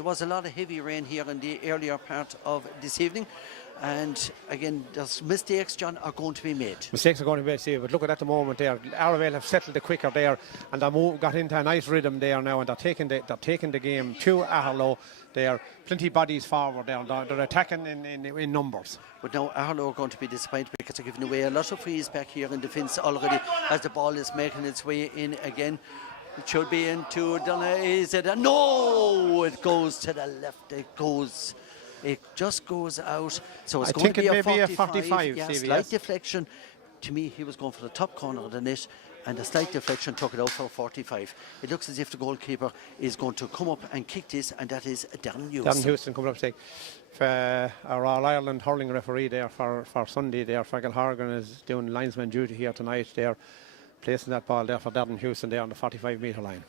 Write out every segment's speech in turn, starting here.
There was a lot of heavy rain here in the earlier part of this evening. And again, there's mistakes, John, are going to be made. Mistakes are going to be made, Steve, but look at the moment there. Arravale have settled the quicker there, and they got into a nice rhythm there now, and they're taking the game to Aherlow. There are plenty bodies forward there. They're attacking in numbers. But now Aherlow are going to be disappointed because they're giving away a lot of frees back here in defence already as the ball is making its way in again. It should be into Donna. Is it? No! It goes to the left. It just goes out. So it's going to be a 45. Yeah, slight deflection. To me, he was going for the top corner of the net, and the slight deflection took it out for 45. It looks as if the goalkeeper is going to come up and kick this, and that is Darren Houston. Darren Houston coming up to take our All-Ireland hurling referee there for Sunday there. Fergal Horgan is doing linesman duty here tonight. They're placing that ball there for Darren Houston there on the 45-metre line.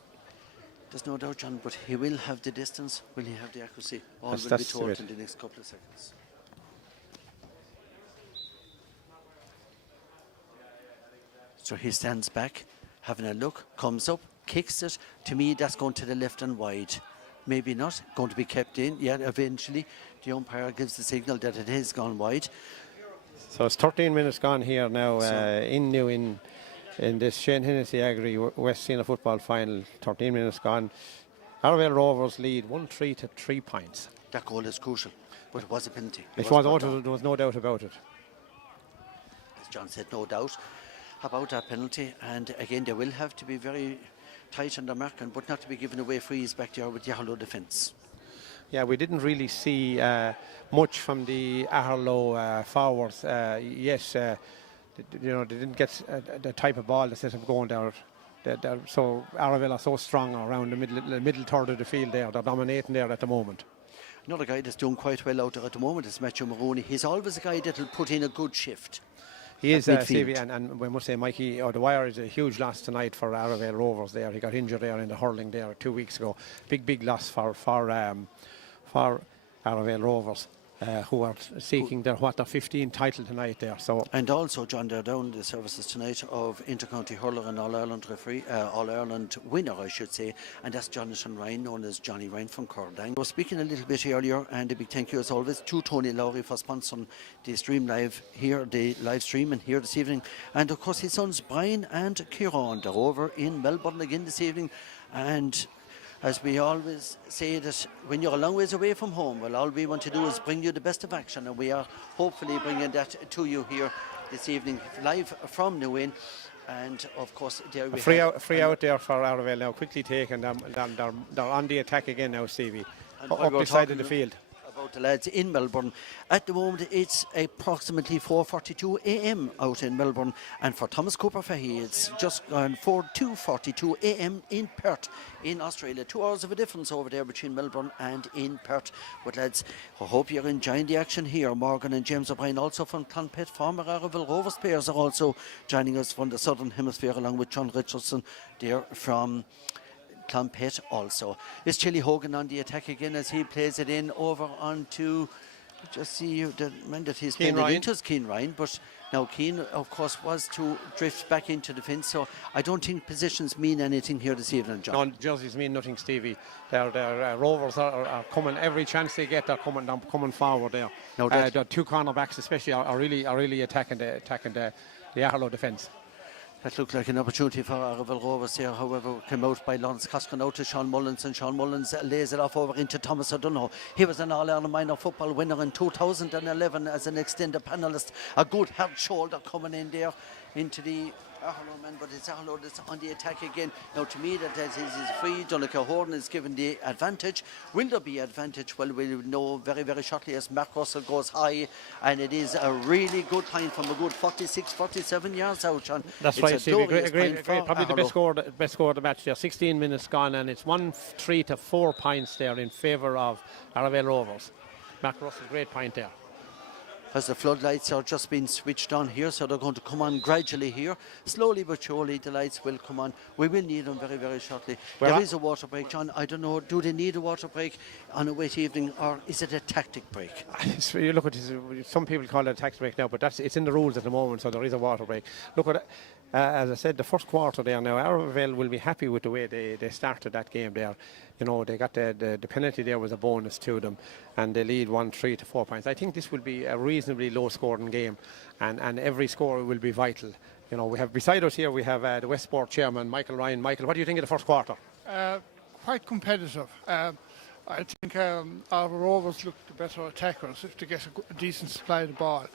There's no doubt, John, but he will have the distance. Will he have the accuracy? All will be told in the next couple of seconds. So he stands back, having a look, comes up, kicks it. To me, that's going to the left and wide. Maybe not. Going to be kept in. Yeah, eventually the umpire gives the signal that it has gone wide. So it's 13 minutes gone here now in this Shane Hennessy Agri West Senior Football Final. 13 minutes gone. Arravale Rovers lead 1-3 to 3 points. That goal is crucial, but it was a penalty. There was no doubt about it. As John said, no doubt about that penalty. And again, they will have to be very tight on their marking, but not to be giving away frees back there with the Aherlow defence. Yeah, we didn't really see much from the Aherlow forwards. Yes, they didn't get the type of ball that set them going there. So Arravale are so strong around the middle third of the field there. They're dominating there at the moment. Another guy that's doing quite well out there at the moment is Matthew Maroney. He's always a guy that'll put in a good shift. He is, Stevie, and we must say Mikey O'Dwyer is a huge loss tonight for Arravale Rovers there. He got injured there in the hurling there 2 weeks ago. Big loss for Arravale Rovers. Who are seeking their 15th title tonight there. So and also, John, they're down the services tonight of Intercounty Hurler and All-Ireland referee, All-Ireland winner, I should say, and that's Jonathan Ryan, known as Johnny Ryan from Cordang. I was speaking a little bit earlier, and a big thank you as always to Tony Lowry for sponsoring the stream live here, the live stream and here this evening, and of course his sons Brian and Kieran. They're over in Melbourne again this evening, and as we always say, that when you're a long ways away from home, well, all we want to do is bring you the best of action, and we are hopefully bringing that to you here this evening, live from New Inn. And of course, there we free out there for Arravale now, quickly taken. They're on the attack again now, Stevie, up the side of the field. About the lads in Melbourne. At the moment, it's approximately 4:42 a.m. out in Melbourne, and for Thomas Cooper Fahey, it's just gone 2:42 a.m. in Perth, in Australia. 2 hours of a difference over there between Melbourne and in Perth. But lads, I hope you're enjoying the action here. Morgan and James O'Brien, also from Clonpet, former Arravale Rovers players, are also joining us from the Southern Hemisphere, along with John Richardson there from Clonpet also. Is Chili Hogan on the attack again as he plays it in over onto, just see the man that he's playing it into is Keane Ryan, but now Keane of course was to drift back into the fence, so I don't think positions mean anything here this evening, John. No, jerseys mean nothing, Stevie. Their Rovers are coming every chance they get. They're coming forward there. No, the two cornerbacks especially are really attacking the Aherlow defence. That looked like an opportunity for Arravale Rovers here, however, came out by Lawrence Coscan out to Sean Mullins, and Sean Mullins lays it off over into Thomas O'Donoghue. He was an All-Ireland minor football winner in 2011 as an extended panellist. A good hard shoulder coming in there into the Aherlow man, but it's Aherlow that's on the attack again. Now to me that is free. Donncha Horton is given the advantage. Will there be advantage? Well, we'll know very, very shortly as Mark Russell goes high, and it is a really good time from a good 47 yards out, John. That's it's right, Stevie. Great. Probably the best score of the match there. 16 minutes gone, and it's 1-3 to 4 points there in favour of Arravale Rovers. Mark Russell, great point there. As the floodlights are just being switched on here, so they're going to come on gradually here. Slowly but surely the lights will come on. We will need them very, very shortly. There is a water break, John. I don't know, do they need a water break on a wet evening, or is it a tactic break? You look at this, some people call it a tactic break now, but it's in the rules at the moment, so there is a water break. Look at as I said, the first quarter there now, Arravale will be happy with the way they started that game there. You know, they got the penalty there was a bonus to them, and they lead 1-3 to 4 points. I think this will be a reasonably low-scoring game, and every score will be vital. You know, we have beside us here, we have the Westport chairman, Michael Ryan. Michael, what do you think of the first quarter? Quite competitive. I think our Rovers look the better attackers if they get a decent supply of the ball.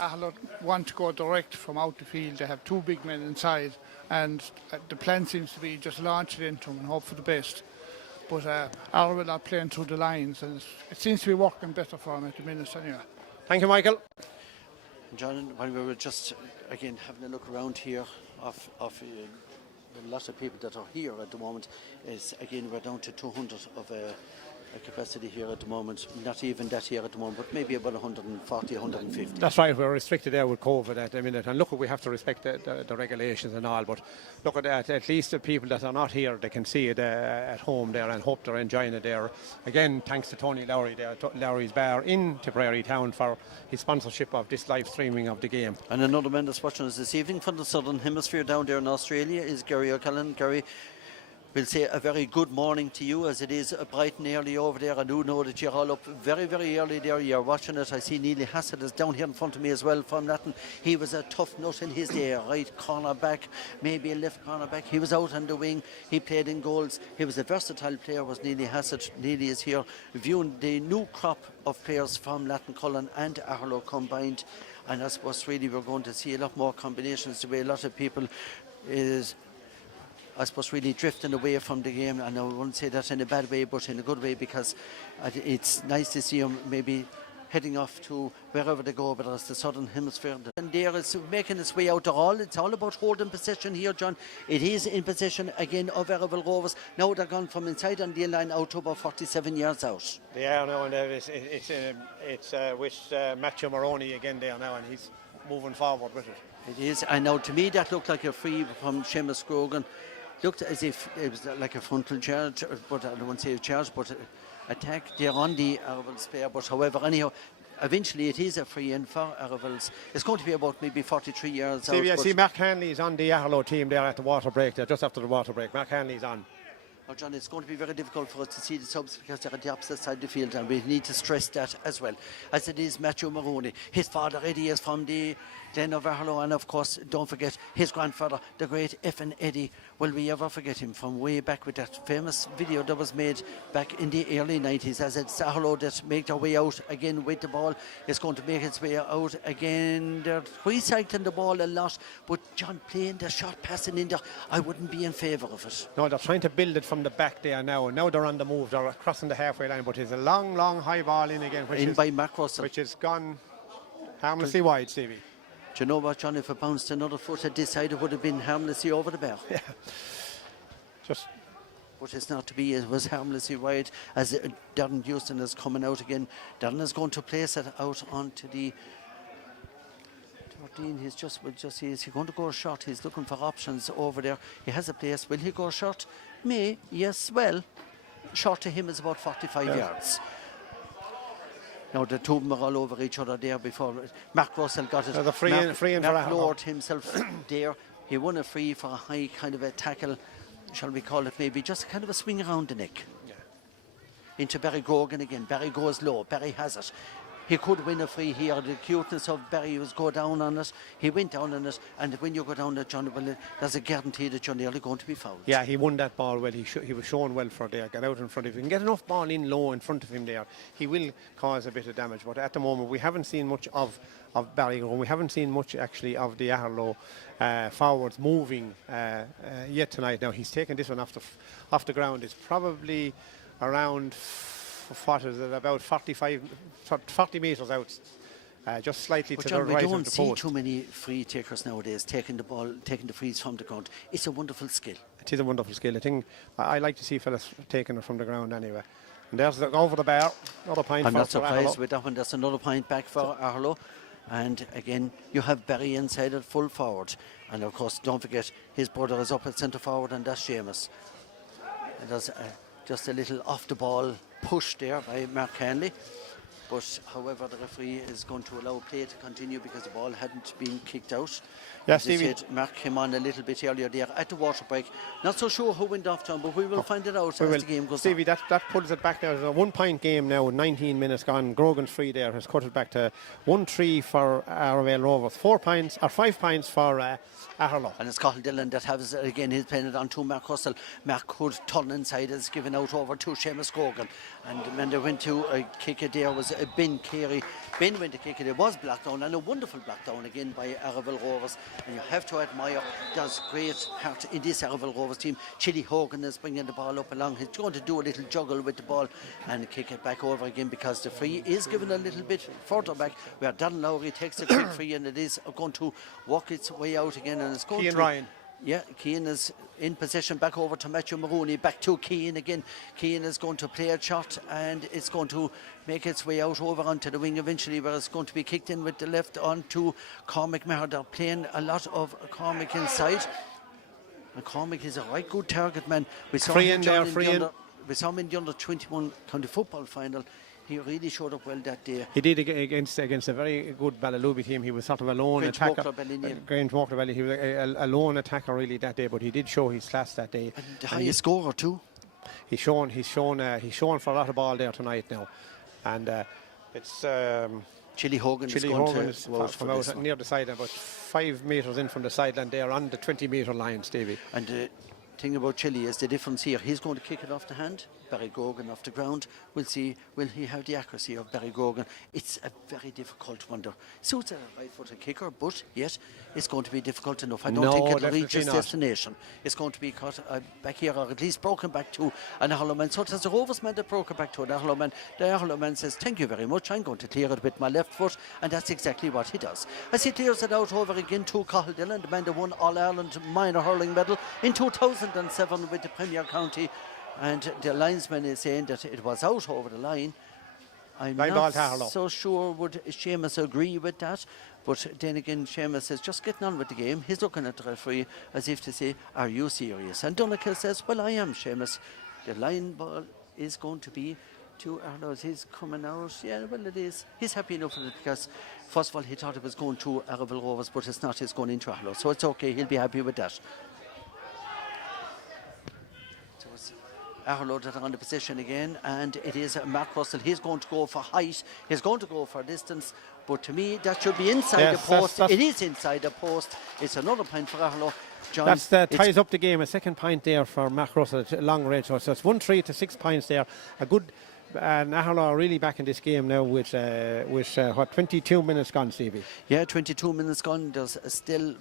Aherlow want to go direct from out the field. They have two big men inside, and the plan seems to be just launch it into them and hope for the best. But Arravale are playing through the lines, and it seems to be working better for them at the minute anyway. Thank you, Michael. John, while we were just again having a look around here of a lot of people that are here at the moment, is again we're down to 200 of a capacity here at the moment. Not even that here at the moment, but maybe about 140, 150. That's right, we're restricted there with COVID at the minute, and look, we have to respect the regulations and all, but look at that, at least the people that are not here, they can see it at home there and hope they're enjoying it there. Again, thanks to Tony Lowry there, Lowry's Bar in Tipperary town, for his sponsorship of this live streaming of the game. And another man that's watching us this evening from the Southern Hemisphere down there in Australia is Gary O'Callaghan. Gary, we'll say a very good morning to you, as it is bright and early over there. I do know that you're all up very, very early there. You're watching it. I see Neely Hassett is down here in front of me as well from Latin. He was a tough nut in his day, right corner back, maybe a left corner back. He was out on the wing. He played in goals. He was a versatile player, was Neely Hassett. Neely is here viewing the new crop of players from Latin Cullen and Aherlow combined. And I suppose really we're going to see a lot more combinations, the way a lot of people is, I suppose, really drifting away from the game. And I won't say that in a bad way, but in a good way, because it's nice to see them maybe heading off to wherever they go, whether it's the Southern Hemisphere. And there it's making its way out all. It's all about holding possession here, John. It is in possession again of Arravale Rovers. Now they're gone from inside on the line out to about 47 yards out. They are now, and it's with Matthew Maroney again there now, and he's moving forward with it. It is, and now to me that looked like a free from Seamus Grogan. Looked as if it was like a frontal charge, but I don't want to say a charge, but attack there on the Arravale's player. But however, anyhow, eventually it is a free in for Arravale's. It's going to be about maybe 43 yards out. I see Mark Hanley's on the Aherlow team there at the water break there, just after the water break. Mark Hanley's on. Now, John, it's going to be very difficult for us to see the subs because they're at the opposite side of the field, and we need to stress that as well. As it is Matthew Maroney. His father, Eddie, is from the Glen of Aherlow, and of course, don't forget his grandfather, the great F.N. Eddie. Will we ever forget him from way back with that famous video that was made back in the early 90s, as it's Aherlow that make their way out again with the ball. It's going to make its way out again. They're recycling the ball a lot, but John, playing the shot passing in there, I wouldn't be in favour of it. No, they're trying to build it from the back there now. Now they're on the move. They're crossing the halfway line, but it's a long, long high ball in again, by Mark Russell, which has gone harmlessly wide, Stevie. Do you know what, John? If it bounced another foot at this side, it would have been harmlessly over the bar. Yeah. Just. But it's not to be. It was harmlessly wide, as Darren Houston is coming out again. Darren is going to place it out onto the 13. Is he going to go short? He's looking for options over there. He has a place. Will he go short? May. Yes, well, short to him is about 45 yards. Now the two of them are all over each other there before. Mark Russell got it. The free in Mark lowered himself there. He won a free for a high kind of a tackle, shall we call it, maybe just kind of a swing around the neck. Yeah. Into Barry Grogan again. Barry goes low. Barry has it. He could win a free here. The cuteness of Barry was go down on it. He went down on it, and when you go down at John, well, there's a guarantee that you're nearly going to be fouled. Yeah, he won that ball well. He was shown well for there. Get out in front of him. Get enough ball in low in front of him there. He will cause a bit of damage. But at the moment, we haven't seen much of Barry. We haven't seen much actually of the Aherlow forwards moving yet tonight. Now he's taken this one off the ground. It's probably around. What is it, about 40 metres out, just slightly but to John, the right of the post. We don't see too post. many free takers nowadays taking the ball, taking the frees from the ground. It's a wonderful skill. It is a wonderful skill. I think I like to see fellas taking it from the ground anyway. And there's over the bar, another point. I'm for not surprised Aherlow. with that one. That's another point back for Aherlow. And again, you have Barry inside at full forward. And of course, don't forget, his brother is up at centre forward, and that's Seamus. And there's just a little off the ball push there by Mark Hanley. But however, the referee is going to allow play to continue because the ball hadn't been kicked out. Yeah, As I Stevie. said, Mark came on a little bit earlier there at the water break. Not so sure who went off, John, but we will find it out as the game goes Stevie, on. that pulls it back now. It's a 1-point game now, 19 minutes gone. Grogan's free there has cut it back to 1-3 for Arravale Rovers. 5 points for Aherlow. And it's Cathal Dillon that has it again. He's playing it on to Mark Russell. Mark could turn inside, is given out over to Seamus Grogan. And when they went to kick it, there was Ben Carey. Ben went to kick it. It was blocked down, and a wonderful block down again by Arravale Rovers. And you have to admire, there's great heart in this Arravale Rovers team. Chili Hogan is bringing the ball up along. He's going to do a little juggle with the ball and kick it back over again, because the free is given a little bit further back, where Dan Lowry takes a quick free, and it is going to walk its way out again. And it's going Cian to... Ryan. Yeah, Keane is in possession, back over to Matthew Maroney, back to Keane again. Keane is going to play a shot, and it's going to make its way out over onto the wing eventually, where it's going to be kicked in with the left onto Cormac Maher. They're playing a lot of Cormac inside. And Cormac is a right good target man. We saw him in the under 21 county football final. He really showed up well that day. He did against a very good Ballaloobie team. He was sort of a lone attacker. Grange Walker Valley. He was a lone attacker really that day, but he did show his class that day. And the highest scorer too. He's shown for a lot of ball there tonight now, and it's Chili Hogan is from out near the side, about 5 metres in from the sideline there on the 20-metre line, Stevie. And the thing about Chili is the difference here. He's going to kick it off the hand. Barry Gorgon off the ground. We'll see, will he have the accuracy of Barry Gorgon? It's a very difficult one. Suits a right-footed kicker, but yet it's going to be difficult enough. I don't think it'll reach its destination. It's going to be caught back here, or at least broken back to an Aherlow man. So it has the Rovers man that broke it back to an Aherlow man. The Aherlow man says, thank you very much, I'm going to clear it with my left foot, and that's exactly what he does. As he clears it out over again to Cathal Dillon, the man that won All-Ireland minor hurling medal in 2007 with the Premier County. And the linesman is saying that it was out over the line. I'm not so sure would Seamus agree with that. But then again, Seamus is just getting on with the game. He's looking at the referee as if to say, are you serious? And Donegal says, well, I am, Seamus. The line ball is going to be to Aherlow. He's coming out. Yeah, well, it is. He's happy enough with it, because first of all, he thought it was going to Arravale Rovers, but it's not. It's going into Aherlow. So it's okay. He'll be happy with that. Aherlow that are on the position again, and it is Mark Russell. He's going to go for height, he's going to go for distance, but to me that should be inside the post. It is inside the post. It's another point for Aherlow. John, that ties up the game. A second point there for Mark Russell at long range. So it's 1-3 to 6 points there. A good, and Aherlow are really back in this game now with 22 minutes gone, Stevie. Yeah, 22 minutes gone. There's still,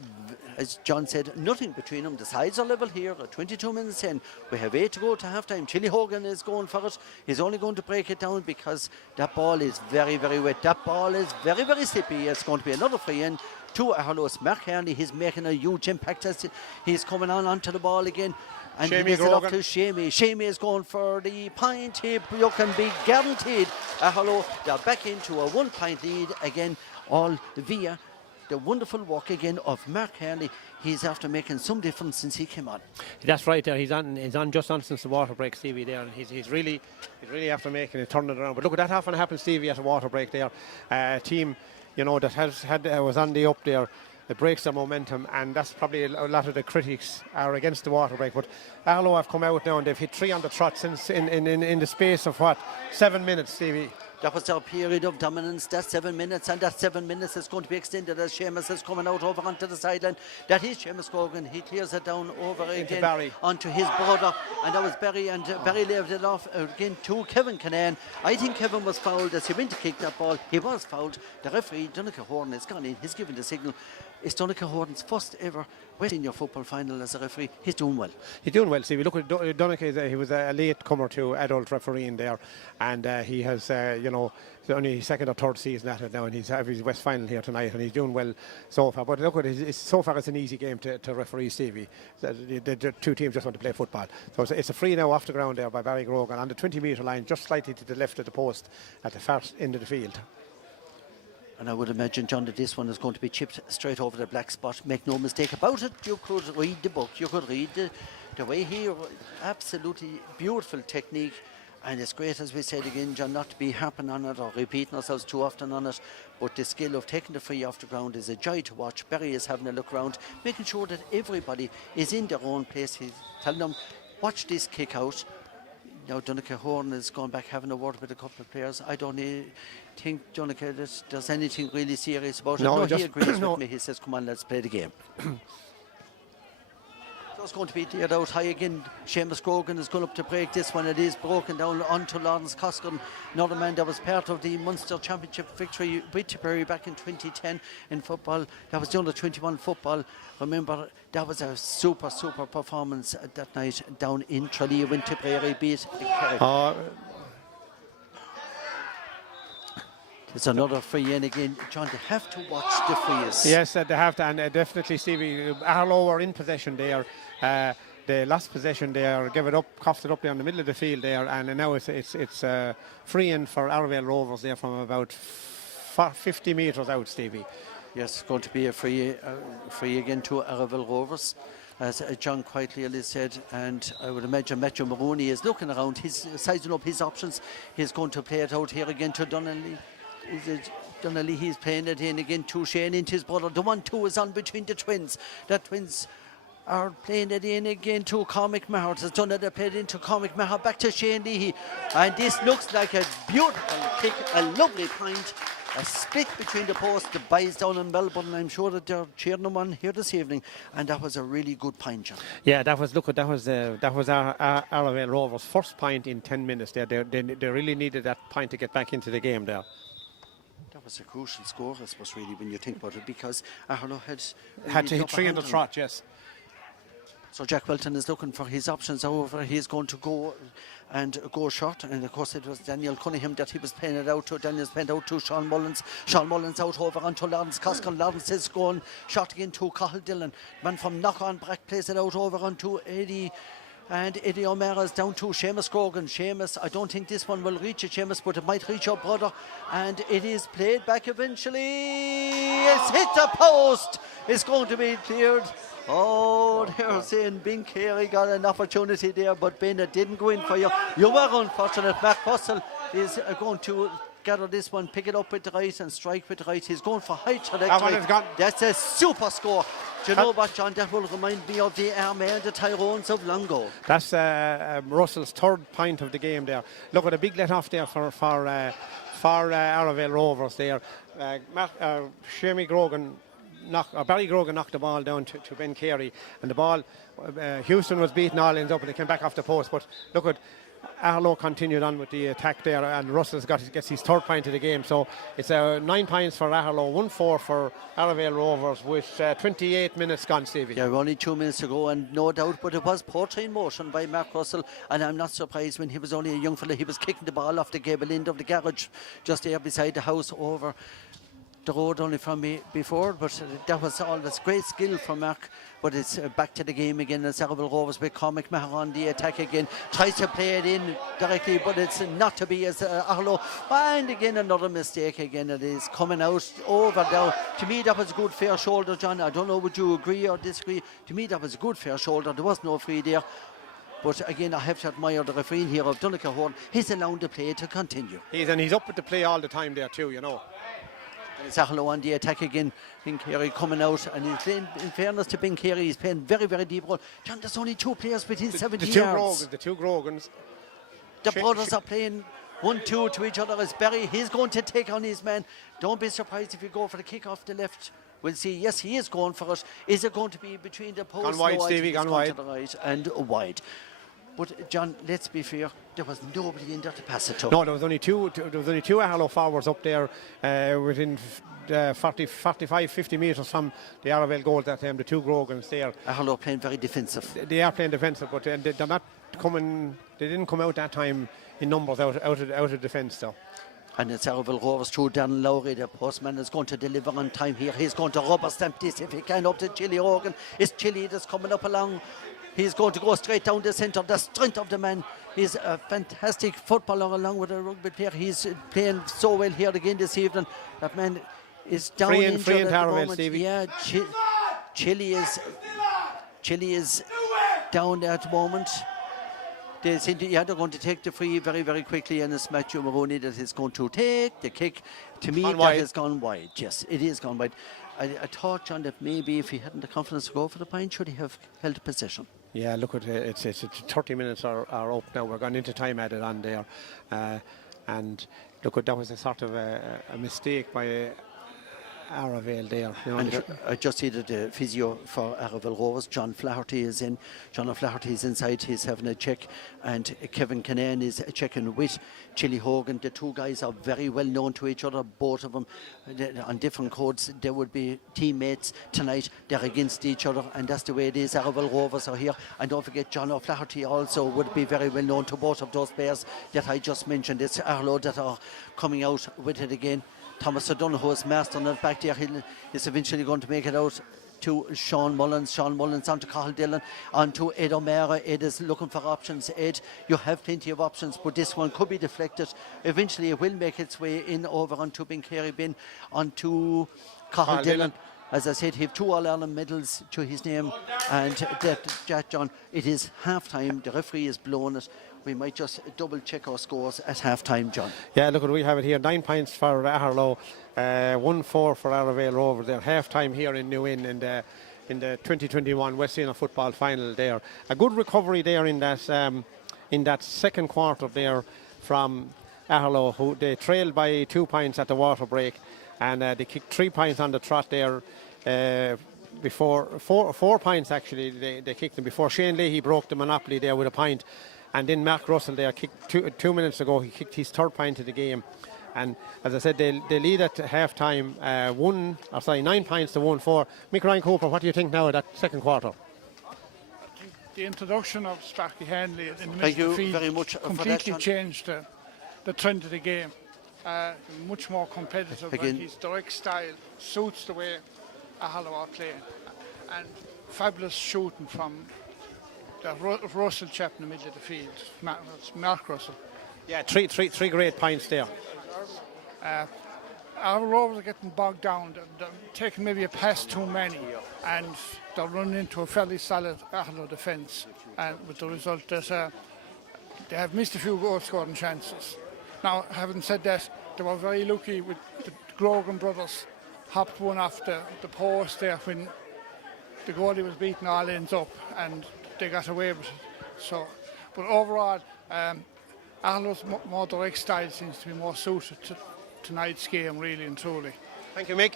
as John said, nothing between them. The sides are level here at 22 minutes in. We have 8 to go to half time. Chili Hogan is going for it. He's only going to break it down because that ball is very, very wet. That ball is very, very slippy. It's going to be another free in to Aherlow's Mark Herney. He's making a huge impact as he's coming onto the ball again. And he gives it up to Shamey. Shamey is going for the point. You can be guaranteed Aherlow, they're back into a 1-point lead again, all via the wonderful work again of Mark Herney. He's after making some difference since he came on. That's right there. He's on just on since the water break, Stevie, there, and he's really after making it, turning it around. But look, that often happens, Stevie, at a water break there. Team, you know, that was on the up there. It breaks their momentum, and that's probably a lot of the critics are against the water break. But Aherlow have come out now, and they've hit 3 on the trot since in the space of 7 minutes, Stevie. That was their period of dominance, that 7 minutes, and that 7 minutes is going to be extended as Seamus is coming out over onto the sideline. That is Seamus Gogan. He clears it down over again onto his brother, and that was Barry, and Barry left it off again to Kevin Canaan. I think Kevin was fouled as he went to kick that ball. He was fouled. The referee, Donegal Horn, has gone in. He's given the signal. It's Donegal Horn's first ever senior football final as a referee. He's doing well. He's doing well. See, we look at Donegal. He was a late comer to adult refereeing there, and he has, it's only his 2nd or 3rd season at it now, and he's having his West final here tonight, and he's doing well so far. But look at it, so far it's an easy game to referee, Stevie. The 2 teams just want to play football. So it's a free now off the ground there by Barry Grogan on the 20-metre line, just slightly to the left of the post at the far end of the field. And I would imagine, John, that this one is going to be chipped straight over the black spot. Make no mistake about it. You could read the book. You could read the way he, absolutely beautiful technique. And it's great, as we said again, John, not to be harping on it or repeating ourselves too often on it, but the skill of taking the free off the ground is a joy to watch. Barry is having a look around, making sure that everybody is in their own place. He's telling them, watch this kick out. Now Donncha Horn is going back having a word with a couple of players. I don't think, Donncha, that there's anything really serious about it. No, he agrees with me. He says, come on, let's play the game. So it's going to be cleared out high again. Seamus Grogan is going up to break this one. It is broken down onto Lawrence Coscoran, another man that was part of the Munster Championship victory with Tipperary back in 2010 in football. That was the under-21 football. Remember, that was a super performance that night down in Tralee when Tipperary beat Kerry. It's another free in again. John, they have to watch the frees. Yes, they have to, and definitely, Stevie, Aherlow are in possession there. They lost possession there, gave it up, coughed it up there in the middle of the field there, and now it's free in for Arravale Rovers there from about 50 metres out, Stevie. Yes, it's going to be a free again to Arravale Rovers, as John quite clearly said, and I would imagine Matthew Maroney is looking around, he's sizing up his options. He's going to play it out here again to Donnelly. Donnelly, he's playing it in again to Shane and his brother. The 1-2 is on between the twins. The twins are playing it in again to Cormac Maher. Has done it, played into Cormac Maher, back to Shane Leahy. And this looks like a beautiful kick, a lovely point. A split between the posts, the boys down in Melbourne. I'm sure that they're cheering them on here this evening, and that was a really good point, John. Yeah, that was our Arravale Rovers' first point in 10 minutes. They really needed that point to get back into the game there. That was a crucial score, I suppose, really, when you think about it, because Aherlow had to hit 3 in the trot, yes. So Jack Welton is looking for his options over. He's going to go short, and of course it was Daniel Cunningham that he was playing it out to. Daniel's playing it out to Sean Mullins. Sean Mullins out over onto Lawrence Coscoran. Lawrence is going short again to Cathal Dillon. Man from Knock-on Brack plays it out over onto Eddie. And Eddie O'Mara is down to Seamus Grogan. Seamus, I don't think this one will reach you, Seamus, but it might reach your brother. And it is played back eventually. It's hit the post. It's going to be cleared. Oh, they're saying Ben Carey got an opportunity there, but Ben, it didn't go in for you. You were unfortunate. Mark Russell is going to gather this one, pick it up with the right and strike with the right. He's going for high trajectory. That one is gone. That's a super score. Do you know what, John? That will remind me of the Armagh and the Tyrones of Longo. That's Russell's third point of the game there. Look at a big let off there for Arravale Rovers there. Barry Grogan knocked the ball down to Ben Carey, and the ball, Houston was beating all ends up and they came back off the post. But look at Aherlow continued on with the attack there, and Russell's gets his third point of the game. So it's 9 points for Aherlow, 1-4 for Arravale Rovers with 28 minutes gone, Stevie. Yeah, only 2 minutes to go, and no doubt, but it was poetry in motion by Mark Russell, and I'm not surprised when he was only a young fella. He was kicking the ball off the gable end of the garage just there beside the house over the road only from me before, but that was always great skill from Mark. But it's back to the game again. It's Arravale Rovers with Cormac Maher on the attack again. Tries to play it in directly, but it's not to be as Aherlow. And again, another mistake again. It is coming out over down. To me, that was a good fair shoulder, John. I don't know, would you agree or disagree? To me, that was a good fair shoulder. There was no free there. But again, I have to admire the referee here of Donncha Horn. He's allowed the play to continue. He's up with the play all the time there too, you know. It's Aherlow on the attack again. Ben Carey coming out, and he's playing, in fairness to Ben Carey, he's playing very, very deep role. John, there's only 2 players within 70 yards. The two Grogans. The brothers are playing 1-2 to each other. As Barry, he's going to take on his man. Don't be surprised if you go for the kick off the left. We'll see. Yes, he is going for it. Is it going to be between the posts? Gone wide, Stevie, gone wide. To the right and wide. But John, let's be fair, there was nobody in there to pass it to. No, there was only two Aherlow forwards up there within 45-50 metres from the Arravale goal that time. The 2 Grogans there. Aherlow playing very defensive. They are playing defensive, but they're not coming. They didn't come out that time in numbers out of defence though. And it's Arravale Rovers through Dan Lowry. The postman is going to deliver on time here. He's going to rubber stamp this if he can up to Chili Hogan. It's Chili that's coming up along. He's going to go straight down the centre. The strength of the man. He's a fantastic footballer along with a rugby player. He's playing so well here again this evening. That man is down injured at the moment. Stevie. Yeah, Chili is down at the moment. They seem to, they're going to take the free very, very quickly, and it's Matthew Maroney that is going to take the kick. To me, that has gone wide. Yes, it is gone wide. I thought, John, that maybe if he hadn't the confidence to go for the point, should he have held possession? Yeah, look, it's 30 minutes are up now. We're going into time added on there. And look, that was a sort of a mistake by Arravale there. You know, and I just see that the physio for Arravale Rovers, John Flaherty, is in. John O'Flaherty is inside. He's having a check, and Kevin Kinane is checking with Chili Hogan. The two guys are very well known to each other, both of them on different codes. They would be teammates tonight. They're against each other, and that's the way it is. Arravale Rovers are here, and don't forget John O'Flaherty also would be very well known to both of those players that I just mentioned. It's Aherlow that are coming out with it again. Thomas O'Donoghue is mastering it back there. He's eventually going to make it out to Sean Mullins. Sean Mullins onto Cathal Dillon, onto Ed O'Mara. Ed is looking for options. Ed, you have plenty of options, but this one could be deflected. Eventually it will make its way in over onto Binkerry Bin, onto Cathal Dillon. As I said, he have 2 All-Ireland medals to his name, and that, John, it is half-time. The referee is blowing it. We might just double check our scores at half-time, John. Yeah, look, we have it here. 9 points for Aherlow, 1-4 for Arravale Rovers. They're half-time here in New Inn in the 2021 West Senior Football Final there. A good recovery there in that second quarter there from Aherlow, who they trailed by 2 points at the water break, and they kicked 3 points on the trot there. Before 4 points actually they kicked them before Shane Leahy broke the monopoly there with a point. And then Mark Russell there kicked 2 minutes ago. He kicked his 3rd point of the game. And as I said, they lead at half-time 9 points to 1-4. Mick Ryan Cooper, what do you think now of that second quarter? I think the introduction of Starkey Hanley in the middle Thank of the you field very much completely changed the trend of the game. Much more competitive. Again, and his direct style suits the way Aherlow are playing. And fabulous shooting from the Russell chap in the middle of the field, Mark Russell. Yeah, three great points there. Our Rovers are getting bogged down. They're taking maybe a pass too many, and they're running into a fairly solid Aherlow defence. And with the result that they have missed a few goal-scoring chances. Now, having said that, they were very lucky with the Grogan brothers hopped one off the post there when the goalie was beating all ends up, and they got away with it. So, but overall, Aherlow's more direct style seems to be more suited to tonight's game, really and truly. Thank you, Mick.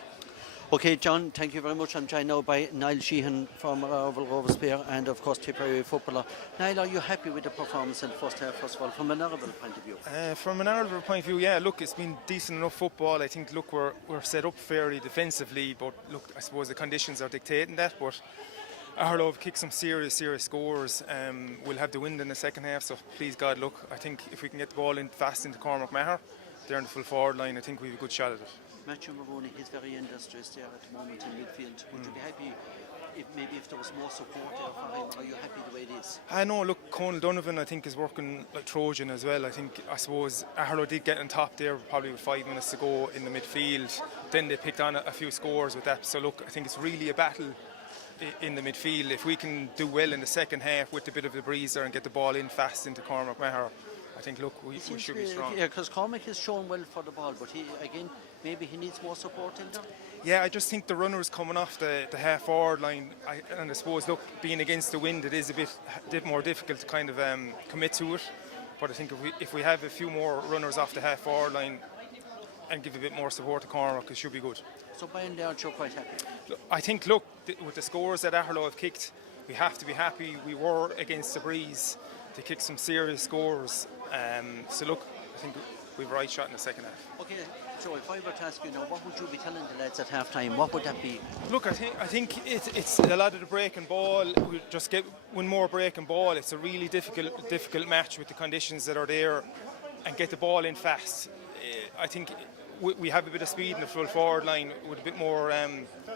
Okay, John, thank you very much. I'm joined now by Niall Sheehan, former Arravale Rovers player, and of course Tipperary footballer. Niall, are you happy with the performance in the first half, first of all, from an Arravale point of view? From an Arravale point of view, yeah, look, it's been decent enough football. I think, look, we're set up fairly defensively, but look, I suppose the conditions are dictating that. But Aherlow have kicked some serious scores. We'll have the wind in the second half, so please God, look, I think if we can get the ball in fast into Cormac Maher, they're in the full forward line, I think we have a good shot at it. Matthew Maroney is very industrious there at the moment in midfield. Would you be happy if there was more support there for him? Are you happy the way it is? I know, look, Conal Donovan I think is working like Trojan as well. I suppose Aherlow did get on top there probably with 5 minutes to go in the midfield. Then they picked on a few scores with that. So look, I think it's really a battle in the midfield. If we can do well in the second half with a bit of the breezer and get the ball in fast into Cormac Maher, I think, look, we should be strong. Yeah, because Cormac has shown well for the ball, but maybe he needs more support in there. Yeah, I just think the runners coming off the half-forward line, and I suppose, look, being against the wind, it is a bit more difficult to kind of commit to it. But I think if we have a few more runners off the half-forward line and give a bit more support to Cormac, it should be good. So by and large, you're quite happy? I think, look, with the scores that Aherlow have kicked, we have to be happy. We were against the breeze. They kicked some serious scores. So look, I think we've a right shot in the second half. Okay, so if I were to ask you now, what would you be telling the lads at half time? What would that be? Look, I think it's a lot of the breaking ball. We'll just get one more breaking ball. It's a really difficult match with the conditions that are there, and get the ball in fast. I think we have a bit of speed in the full forward line with a bit more.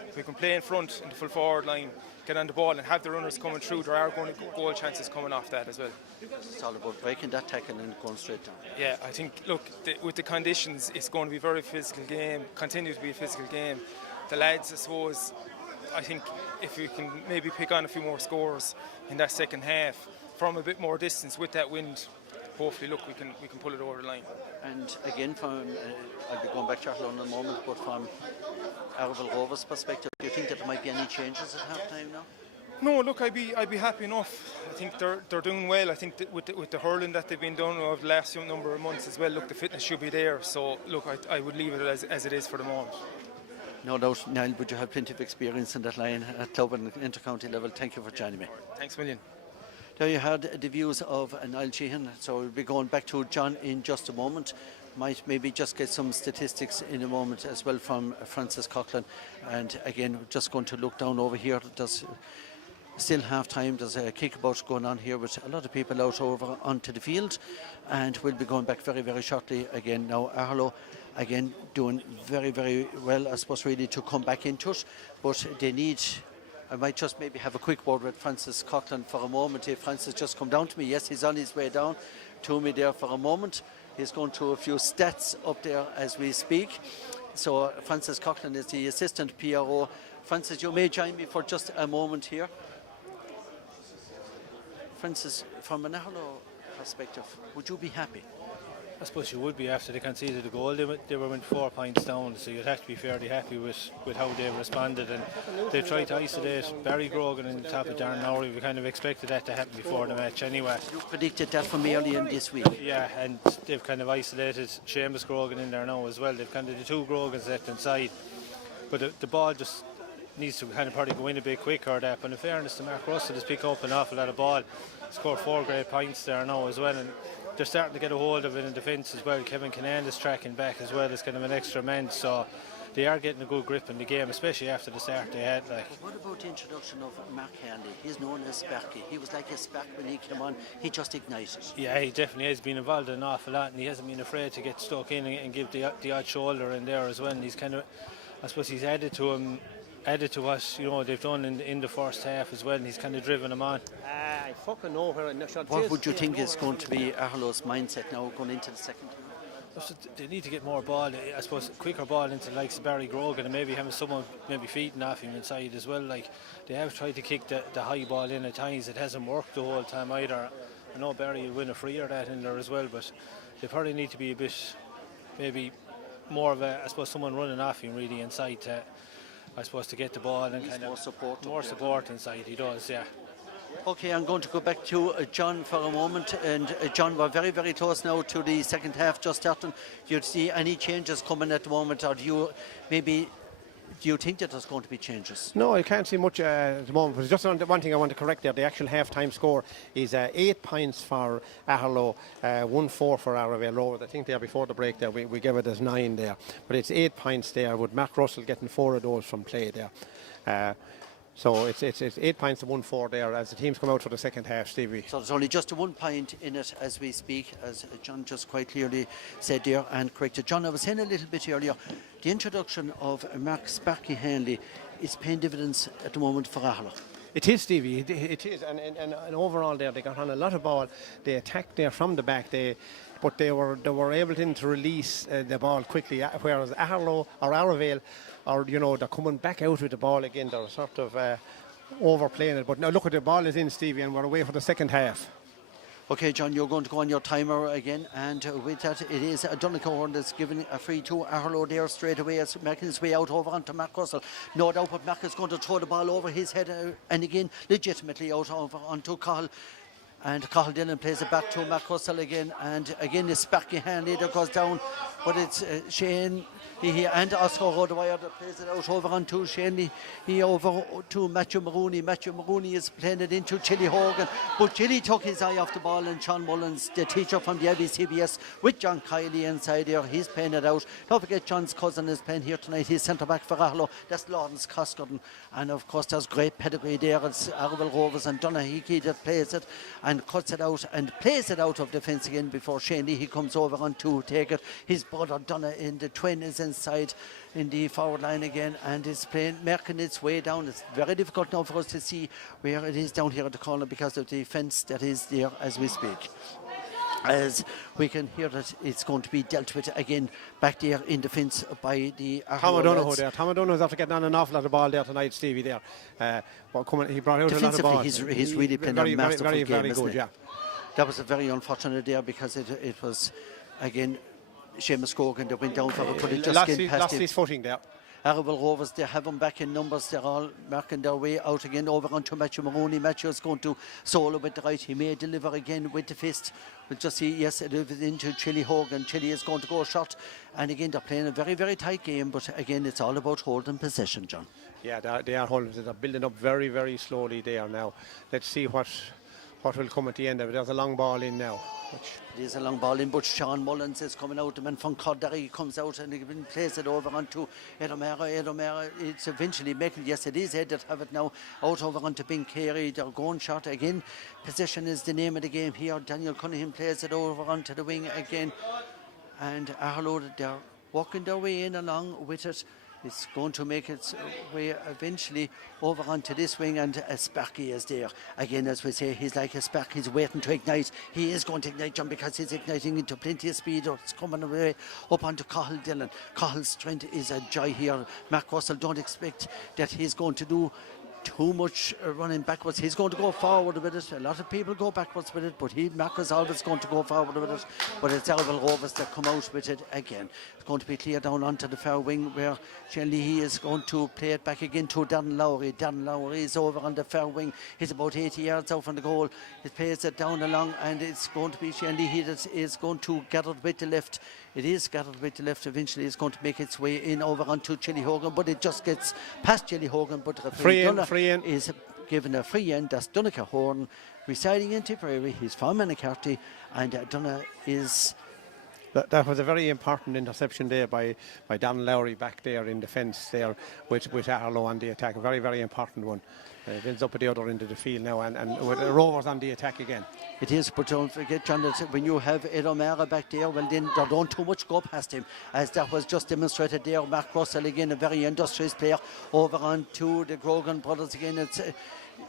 If we can play in front in the full forward line, get on the ball and have the runners coming through, there are going to be goal chances coming off that as well. It's all about breaking that tackle and going straight down. Yeah, I think, look, with the conditions, it's going to be a very physical game, continue to be a physical game. The lads, I suppose, I think if we can maybe pick on a few more scores in that second half, from a bit more distance with that wind, hopefully, look, we can pull it over the line. And again, from I'll be going back to Aherlow in a moment, but from Arravale Rovers' perspective, do you think that there might be any changes at half time now? No, look, I'd be happy enough. I think they're doing well. I think that with the hurling that they've been done over the last number of months as well, look, the fitness should be there. So, look, I would leave it as it is for the moment. No doubt, Niall, but you have plenty of experience in that line at club and inter-county level. Thank you for joining me. Thanks a million. There you had the views of Niall Sheehan. So we'll be going back to John in just a moment. Might maybe just get some statistics in a moment as well from Francis Coughlin. And again, just going to look down over here. There's still half time. There's a kickabout going on here with a lot of people out over onto the field. And we'll be going back very, very shortly again. Now, Aherlow, again, doing very, very well, I suppose, really to come back into it. But they need... I might just maybe have a quick word with Francis Coughlin for a moment. If Francis just come down to me, yes, he's on his way down to me there for a moment. He's going through a few stats up there as we speak. So Francis Coughlin is the assistant PRO. Francis, you may join me for just a moment here. Francis, from an Aherlow perspective, would you be happy? I suppose you would be after they conceded a goal. They were 4 points down, so you'd have to be fairly happy with how they've responded. And they tried to isolate Barry Grogan in the top of Darren Lowry. We kind of expected that to happen before the match anyway. You predicted that from early in this week. Yeah, and they've kind of isolated Seamus Grogan in there now as well. They've kind of the two Grogans left inside. But the ball just needs to kind of probably go in a bit quicker. But in fairness to Mark Russell, has picked up an awful lot of ball. Scored 4 great points there now as well. And they're starting to get a hold of it in defence as well. Kevin Kinane is tracking back as well as kind of an extra man, so they are getting a good grip in the game, especially after the start they had. But what about the introduction of Mark Hanley? He's known as Sparky. He was like a spark when he came on. He just ignited. Yeah, he definitely has been involved in an awful lot, and he hasn't been afraid to get stuck in and give the odd shoulder in there as well. And he's kind of, I suppose, he's added to what they've done in the first half as well, and he's kind of driven them on. I fucking know where. What would you think is going to be Aherlow's mindset now going into the second half? They need to get more ball, I suppose, quicker ball into the likes of Barry Grogan, and maybe having someone maybe feeding off him inside as well. Like, they have tried to kick the high ball in at times. It hasn't worked the whole time either. I know Barry will win a free or that in there as well, but they probably need to be a bit, maybe more of I suppose, someone running off him really inside to, I suppose, to get the ball and kind of more support inside. He does, yeah. Okay, I'm going to go back to John for a moment. And John, we're very, very close now to the second half just starting. Do you see any changes coming at the moment, or do you think that there's going to be changes? No, I can't see much at the moment. But just one thing I want to correct there. The actual half-time score is 8 points for Aherlow, 1-4 for Arravale Rovers. I think there before the break there we gave it as 9 there. But it's 8 points there with Matt Russell getting 4 of those from play there. So it's 8 points to 1-4 there as the teams come out for the second half, Stevie. So there's only just a 1 point in it as we speak, as John just quite clearly said there and corrected. John, I was saying a little bit earlier, the introduction of Mark Sparky Hanley is paying dividends at the moment for Aherlow. It is, Stevie. It is, and overall there they got on a lot of ball. They attacked there from the back. But they were able to release the ball quickly. Whereas Aherlow or Arravale, they're coming back out with the ball again. They're sort of overplaying it. But now look at the ball is in, Stevie, and we're away for the second half. Okay, John, you're going to go on your timer again, and with that, it is Donegal that's giving a free to Aherlow there straight away as making his way out over onto Mark Russell. No doubt, but Mark is going to throw the ball over his head, and again, legitimately out over onto Cahill. And Cahill Dillon plays it back to Mark Russell again, and again it's Sparky Hanley that goes down, but it's Shane and Oscar Rodewire that plays it out over onto Shane he over to Matthew Maroney. Matthew Maroney is playing it into Chili Hogan, but Chili took his eye off the ball, and Sean Mullins, the teacher from the IBCBS, with John Kiley inside there, he's playing it out. Don't forget John's cousin is playing here tonight, he's centre back for Aherlow, that's Lawrence Coscudden, and of course there's great pedigree there. It's Arravale Rovers and Donahiki that plays it and cuts it out and plays it out of defence again before Shane he comes over on to take it. His brother Donna in the twin is inside in the forward line again, and is playing, making its way down. It's very difficult now for us to see where it is down here at the corner because of the fence that is there as we speak. as we can hear that it's going to be dealt with again back there in defence by the Tom O'Donoghue lads. there. Tom O'Donoghue's after getting on an awful lot of ball there tonight, Stevie there. He brought out a lot of Defensively, ball. he's really playing very, a masterful very, game, very isn't good, he? yeah. That was a very unfortunate there because it was, again, Seamus Cogan that went down for it, but it just getting past lost him. his footing there. Arravale Rovers, they have them back in numbers. They're all marking their way out again over onto Matthew Maroney. Matthew is going to solo with the right. He may deliver again with the fist. We'll just see, yes, it is into Chili Hogan. Chili is going to go short. And again, they're playing a very, very tight game. But again, it's all about holding possession, John. Yeah, they are holding. They're building up very, very slowly there now. Let's see what will come at the end of it. There's a long ball in now. It is a long ball in, but Sean Mullins is coming out. The man from Codderry comes out and he plays it over onto Edomera. It's eventually making, yes, it is Ed that have it now, out over onto Bincarey. They're going short again. Possession is the name of the game here. Daniel Cunningham plays it over onto the wing again. And Aherlow, they're walking their way in along with it. It's going to make its way eventually over onto this wing, and Sparky is there. Again, as we say, he's like a spark. He's waiting to ignite. He is going to ignite, John, because he's igniting into plenty of speed. It's coming away up onto Cahill Dillon. Cahill's strength is a joy here. Mark Russell, don't expect that he's going to do too much running backwards. He's going to go forward with it. A lot of people go backwards with it, but Mark is always going to go forward with it. But it's Arravale Rovers that come out with it again. It's going to be clear down onto the far wing where Shane Leahy is going to play it back again to Darren Lowry. Darren Lowry is over on the far wing. He's about 80 yards out from the goal. He plays it down along, and it's going to be Shane Leahy that is going to gather with the left. It is gathered with the left. Eventually it's going to make its way in over onto Chili Hogan, but it just gets past Chili Hogan. But the free in is given a free in. That's Donnacha Horn, residing in Tipperary. He's from Anacarty, and Donna is... That was a very important interception there by Dan Lowry back there in defence there with Aherlow on the attack. A very, very important one. It ends up at the other end of the field now, and with the Rovers on the attack again. It is, but don't forget, John, that when you have Ed O'Mara back there, well, then they don't too much go past him, as that was just demonstrated there. Mark Russell again, a very industrious player, over on to the Grogan brothers again. It's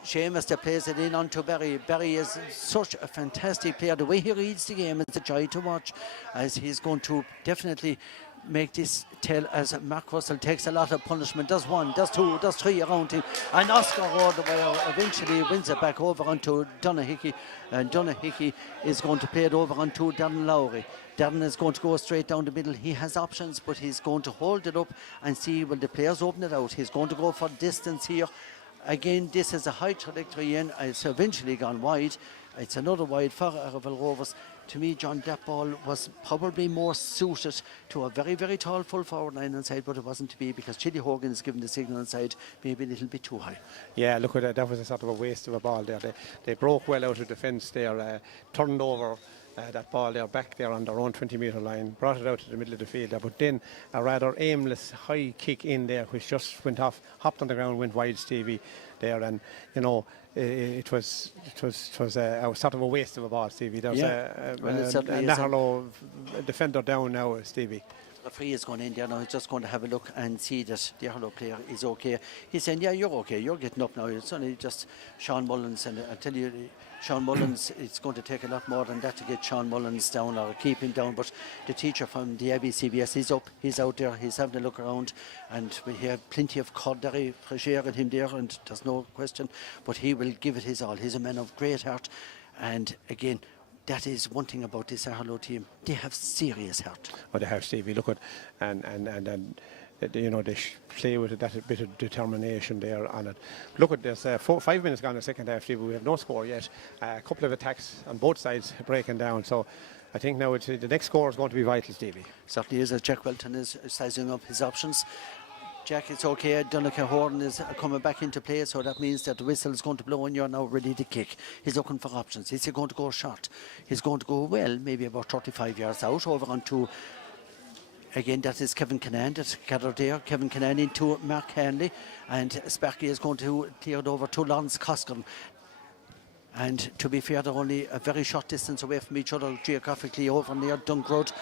Seamus that plays it in onto Barry. Barry is such a fantastic player. The way he reads the game, it's a joy to watch, as he's going to definitely make this tell, as Mark Russell takes a lot of punishment. Does one, does two, does three around him, and Oscar Rodewire eventually wins it back over onto Donnahickey, and Donnahickey is going to play it over onto Darren Lowry. Darren is going to go straight down the middle. He has options, but he's going to hold it up and see will the players open it out. He's going to go for distance here. Again, this is a high trajectory in. It's eventually gone wide. It's another wide for Arravale Rovers. To me, John, that ball was probably more suited to a very, very tall full forward line inside, but it wasn't to be, because Chili Hogan is giving the signal inside maybe a little bit too high. Yeah, look at that. That was a sort of a waste of a ball there. They broke well out of defence there, turned over that ball there back there on their own 20-metre line, brought it out to the middle of the field there, but then a rather aimless high kick in there which just went off, hopped on the ground, went wide, Stevie, there, and you know it was a sort of a waste of a ball, Stevie. There's a Aherlow defender down now, Stevie. The referee is going in there now. He's just going to have a look and see that the Aherlow player is okay. He's saying, yeah, you're okay, you're getting up now. It's only just Sean Mullins, and I tell you, Sean Mullins, it's going to take a lot more than that to get Sean Mullins down or keep him down. But the teacher from the ABCBS, he's up, he's out there, he's having a look around, and we have plenty of Codderry fresh air in him there, and there's no question. But he will give it his all. He's a man of great heart, and again, that is one thing about this Aherlow team. They have serious heart. Well, they have, Stevie. Look at and you know, they play with that bit of determination there on it. Look at this, 5 minutes gone in the second half, Stevie. We have no score yet. A couple of attacks on both sides breaking down. So I think now the next score is going to be vital, Stevie. Certainly is, as Jack Welton is sizing up his options. Jack, it's okay. Donnacha Horn is coming back into play, so that means that the whistle is going to blow and you're now ready to kick. He's looking for options. Is he going to go short? He's going to go, well, maybe about 35 yards out, over onto, again, that is Kevin Cannan that's gathered there. Kevin Cannan into Mark Hanley, and Sparky is going to clear it over to Lawrence Coskin. And to be fair, they're only a very short distance away from each other geographically over near Dunkrod.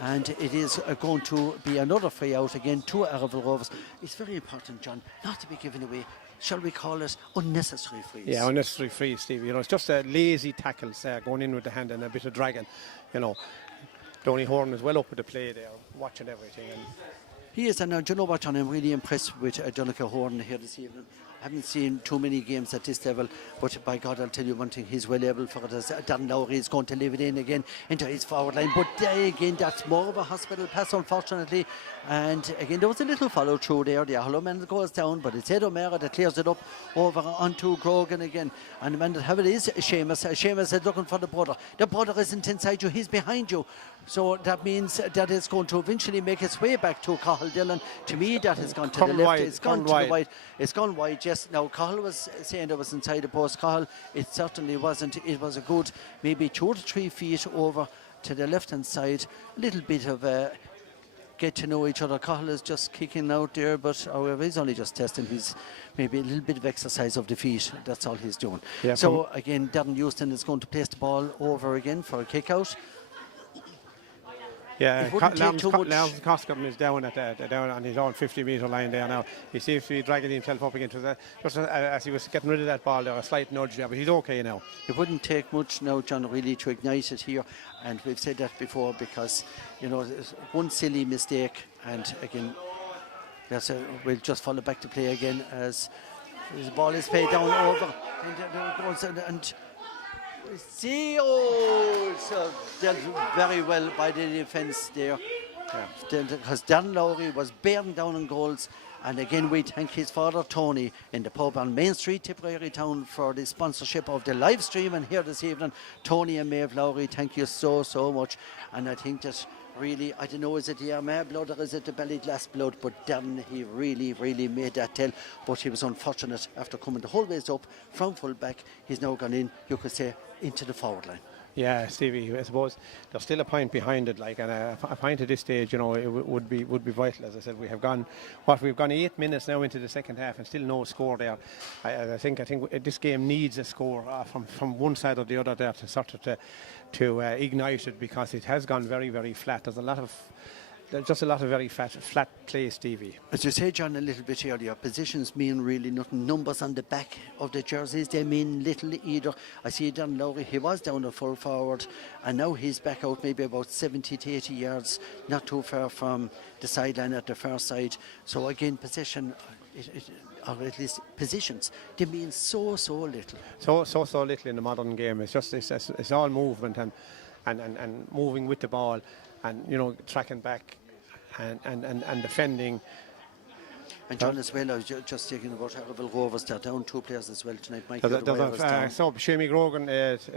And it is going to be another free out again to Arravale Rovers. It's very important, John, not to be giving away shall we call it, unnecessary frees. Yeah, unnecessary frees, Stevie. It's just lazy tackles going in with the hand and a bit of dragging. Donny Horn is well up with the play there, watching everything. And he is, and do you know what, John? I'm really impressed with Donica Horn here this evening. I haven't seen too many games at this level, but by God, I'll tell you one thing, he's well able for it. As Dan Lowry is going to leave it in again into his forward line, but again, that's more of a hospital pass, unfortunately. And again, there was a little follow through there. The Aherlow man goes down, but it's Ed O'Meara that clears it up over onto Grogan again. And the man that have it is Seamus. Seamus is looking for the brother. The brother isn't inside you, he's behind you. So that means that it's going to eventually make its way back to Cathal Dillon. To me, that has gone to the left. It's gone to the right. It's gone wide, yes. Now, Cathal was saying it was inside the post. Cathal, it certainly wasn't. It was a good maybe 2 to 3 feet over to the left-hand side. A little bit of get to know each other. Cathal is just kicking out there, but however, he's only just testing his maybe a little bit of exercise of the feet. That's all he's doing. Yeah, so again, Darren Houston is going to place the ball over again for a kick out. Yeah, Lawrence Coscombe is down on his own 50-metre line there now. He seems to be dragging himself up again. Just as he was getting rid of that ball there, a slight nudge there, but he's okay now. It wouldn't take much now, John, really to ignite it here. And we've said that before because, one silly mistake. And again, we'll just follow back to play again as the ball is played down over. And see, so dealt very well by the defence there. Because Dan Lowry was bearing down on goals. And again, we thank his father, Tony, in the pub on Main Street, Tipperary Town, for the sponsorship of the live stream. And here this evening, Tony and Maeve Lowry, thank you so much. And I think that really, I don't know, is it the Armagh blood or is it the Ballyglass blood? But Darren, he really made that tell. But he was unfortunate after coming the whole ways up from full back. He's now gone in, you could say, into the forward line. Yeah, Stevie, I suppose there's still a point behind it, and a point at this stage, it would be vital. As I said, we've gone 8 minutes now into the second half and still no score there. I think this game needs a score from one side or the other there to sort of to ignite it, because it has gone very flat. There's just a lot of very flat play, Stevie. As you said, John, a little bit earlier, positions mean really nothing. Numbers on the back of the jerseys, they mean little either. I see Dan Lowry, he was down at full forward, and now he's back out maybe about 70 to 80 yards, not too far from the sideline at the far side. So again, possession, or at least positions, they mean so little. So little in the modern game. It's all movement and moving with the ball, and tracking back and defending. And John, as well, I was just thinking about Arravale Rovers. They're down 2 players as well tonight. There's a sub, Seamie Grogan. There's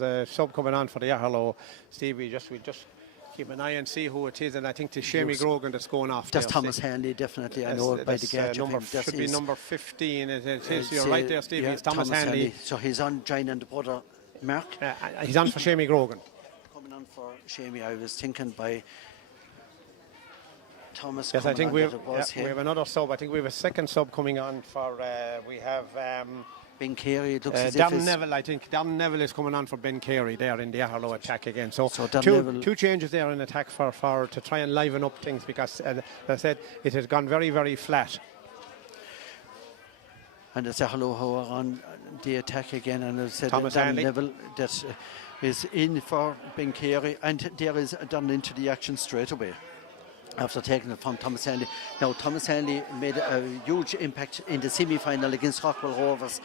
a sub coming on for the Aherlow. Stevie, we'll just keep an eye and see who it is, and I think it's Seamie Grogan that's going off. That's Thomas Hanley, definitely. I know by the gauge of him. Should be number 15. It is. You're right there, Stevie. It's Thomas Hanley. So he's on joining the brother Mark. He's on for Seamie Grogan. Coming on for Seamie, I was thinking by Thomas. Yes, I think we have another sub. I think we have a second sub coming on for. We have Ben Carey. It looks as Darren Neville. I think Darren Neville is coming on for Ben Carey there in the Aherlow attack again. So two changes there in attack for to try and liven up things, because as I said, it has gone very flat. And it's Aherlow who are on the attack again, and as I said, Thomas Darren Neville that is in for Ben Carey, and there is done into the action straight away after taking it from Thomas Hanley. Now, Thomas Hanley made a huge impact in the semi-final against Arravale Rovers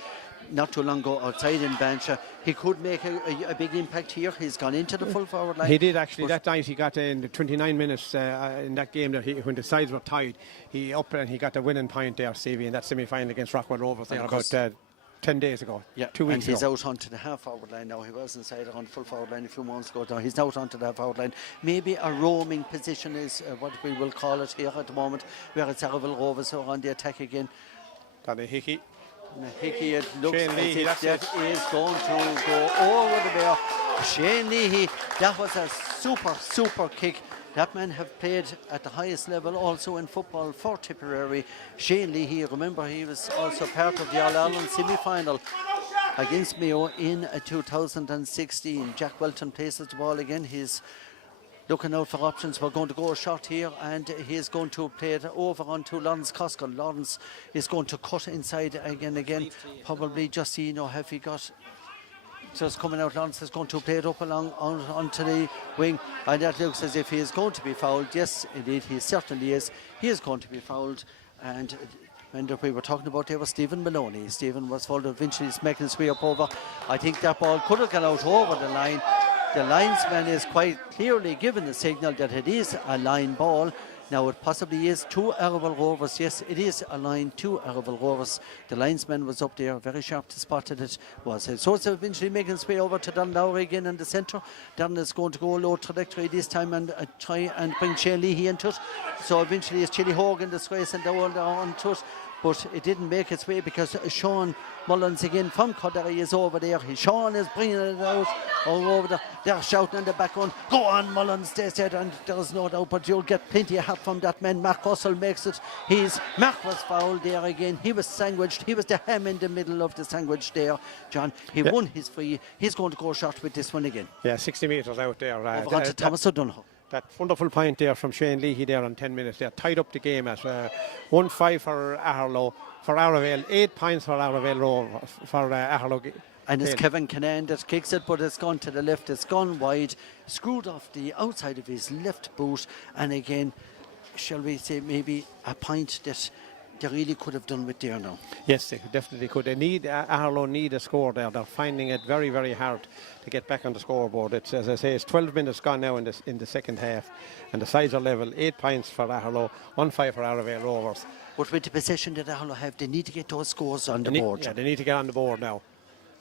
not too long ago outside in Bancha. He could make a big impact here. He's gone into the full forward line. He did actually. That night he got in the 29 minutes in that game when the sides were tied. He up and he got the winning point there, Stevie, in that semi-final against Arravale Rovers there about 10 days ago. Yeah, 2 weeks ago. And he's out onto the half forward line now. He was inside on full forward line a few months ago. Now he's out onto the half forward line. Maybe a roaming position is what we will call it here at the moment, where it's Arravale Rovers who are on the attack again. Danny Hickey. Hickey, it looks as if that is going to go over the bar. Shane Leahy, that was a super kick. That man have played at the highest level also in football for Tipperary. Shane Leahy, remember, he was also part of the All-Ireland semi-final against Mayo in 2016. Jack Welton places the ball again. He's looking out for options. We're going to go a shot here, and he's going to play it over onto Lawrence Coscoll. Lawrence is going to cut inside again. Probably just, have he got just coming out. Lawrence is going to play it up along onto the wing, and that looks as if he is going to be fouled. Yes, indeed, he certainly is. He is going to be fouled, and when we were talking about there was Stephen Maloney. Stephen was fouled. Eventually he's making his way up over. I think that ball could have gone out over the line. The linesman is quite clearly given the signal that it is a line ball. Now it possibly is to Arravale Rovers. Yes, it is a line to Arravale Rovers. The linesman was up there, very sharp to spotted it. So it's eventually making its way over to Don Lowry again in the centre. Don is going to go low trajectory this time and try and bring Shane Leahy into it. So eventually it's Chili Hogan disgrace and onto it. But it didn't make its way because Sean Mullins again from Codderry is over there. Sean is bringing it out all over there. They're shouting in the background, go on Mullins, they said, and there's no doubt, but you'll get plenty of help from that man. Mark Russell makes it. Mark was fouled there again. He was sandwiched. He was the ham in the middle of the sandwich there, John. He won his free. He's going to go short with this one again. Yeah, 60 metres out there. Over onto Thomas O'Donoghue. That wonderful point there from Shane Leahy there on 10 minutes there. Tied up the game at 1-5 for Aherlow, for Arravale. 8 points for Arravale Rovers, for Aherlow. And it's Kevin Canaan that kicks it, but it's gone to the left. It's gone wide, screwed off the outside of his left boot. And again, shall we say maybe a point that they really could have done with there now. Yes, they definitely could. They need Aherlow need a score there. They're finding it very, very hard to get back on the scoreboard. It's, as I say, it's 12 minutes gone now in the second half, and the sides are level. 8 points for Aherlow, 1-5 for Arravale Rovers. But with the possession that Aherlow have, they need to get those scores on the board. Yeah, they need to get on the board now.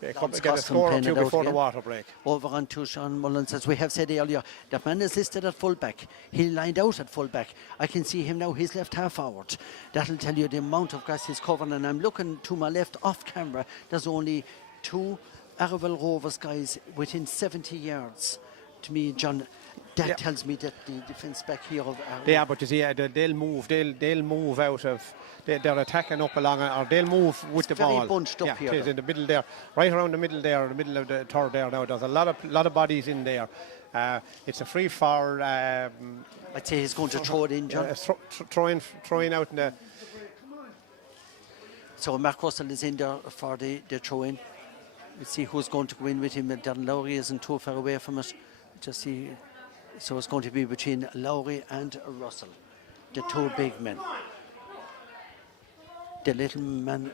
Get a score or two before the water break. Over on to Sean Mullins, as we have said earlier. That man is listed at fullback. He lined out at fullback. I can see him now. He's left half forward. That'll tell you the amount of grass he's covering. And I'm looking to my left off camera. There's only 2 Arravale Rovers guys within 70 yards. To me, John, that tells me that the defence back here of Arravale. Yeah, but you see, they'll move. They'll move out of. They're attacking up along, or they'll move with the ball. Very bunched up here. It is in the middle there, right around the middle there, the middle of the third there. Now there's a lot of bodies in there. It's a free for. I'd say he's going to throw it in, John. Throwing out in the. So Mark Russell is in there for the throw in. We'll see who's going to go in with him. Dan Lowry isn't too far away from it. Just see. So it's going to be between Lowry and Russell, the 2 big men. The little man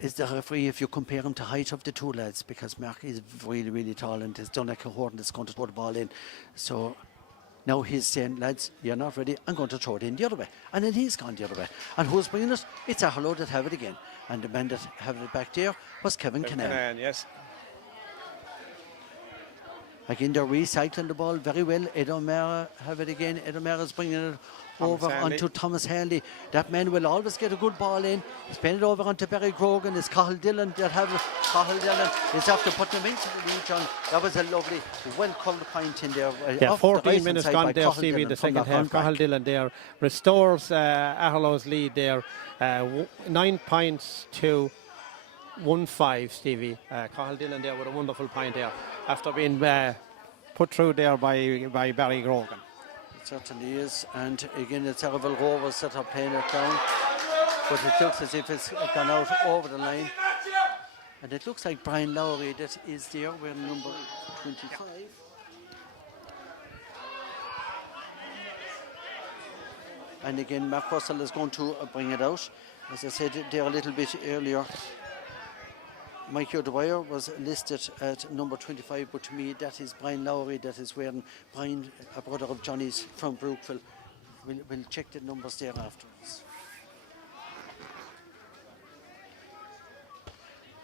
is the referee if you compare him to height of the 2 lads, because Mark is really, really tall, and it's Donnacha Horton that's going to throw the ball in. So now he's saying, lads, you're not ready, I'm going to throw it in the other way. And then he's gone the other way. And who's bringing it? It's Aherlow that have it again. And the man that have it back there was Kevin Canaan. Yes. Again, they're recycling the ball very well. Ed O'Mara have it again. Ed O'Mara is bringing it over onto Thomas Hanley. That man will always get a good ball in. He's playing it over onto Barry Grogan. It's Cathal Dillon that have it. Cathal Dillon is after putting him into the lead, John. That was a lovely, well-called point in there. Yeah, 14 minutes gone there, Stevie, in the second half. Cathal Dillon there restores Aherlow's lead there. 9 points to 1-5, Stevie. Cathal Dillon there with a wonderful point there after being put through there by Barry Grogan. It certainly is, and again it's Arravale Rovers that are playing it down, but it looks as if it's gone out over the line, and it looks like Brian Lowry that is there with number 25. And again Mark Russell is going to bring it out. As I said there a little bit earlier, Mike O'Dwyer was listed at number 25, but to me that is Brian Lowry that is wearing. Brian, a brother of Johnny's from Brookville. We'll check the numbers there afterwards.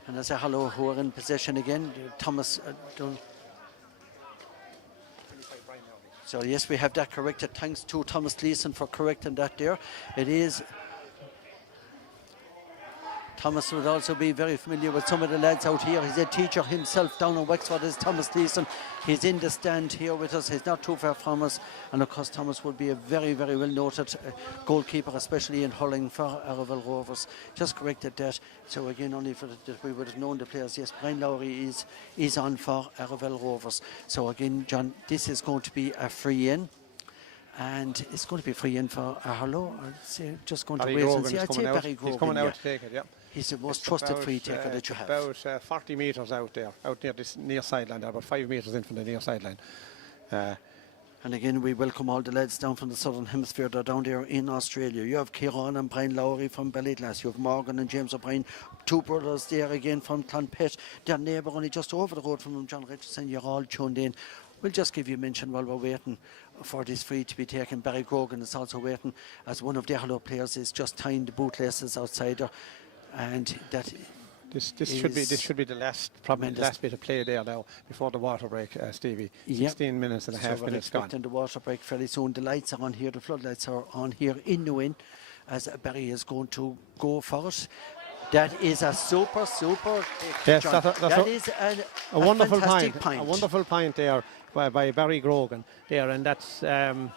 And as Aherlow who are in possession again, Thomas Dunn. So yes, we have that corrected. Thanks to Thomas Gleeson for correcting that there. It is Thomas would also be very familiar with some of the lads out here. He's a teacher himself down in Wexford, is Thomas Leeson. He's in the stand here with us. He's not too far from us. And of course, Thomas would be a very, very well noted goalkeeper, especially in hurling for Arravale Rovers. Just corrected that. So again, only for that we would have known the players. Yes, Brian Lowry is on for Arravale Rovers. So again, John, this is going to be a free in. And it's going to be free in for Aherlow. Just going to wait and see. I'd say Barry Grogan. He's coming out to take it, yeah. He's the most trusted free taker that you have. About 40 metres out there, out near this near sideline, about 5 metres in from the near sideline. And again, we welcome all the lads down from the Southern Hemisphere. They're down there in Australia. You have Kieran and Brian Lowry from Ballyglass. You have Morgan and James O'Brien, two brothers there again from Clonpet. Their neighbour only just over the road from them, John Richardson. You're all tuned in. We'll just give you a mention while we're waiting for this free to be taken. Barry Grogan is also waiting, as one of the Aherlow players is just tying the bootlaces outside there. And that this should be the last bit of play there now before the water break, Stevie. 16 minutes and a half minutes gone. The water break fairly soon. The lights are on here, the floodlights are on here in the wind as Barry is going to go for it. That is a super yes, John. That is a wonderful fantastic point. A wonderful point there by Barry Grogan there, and that's 10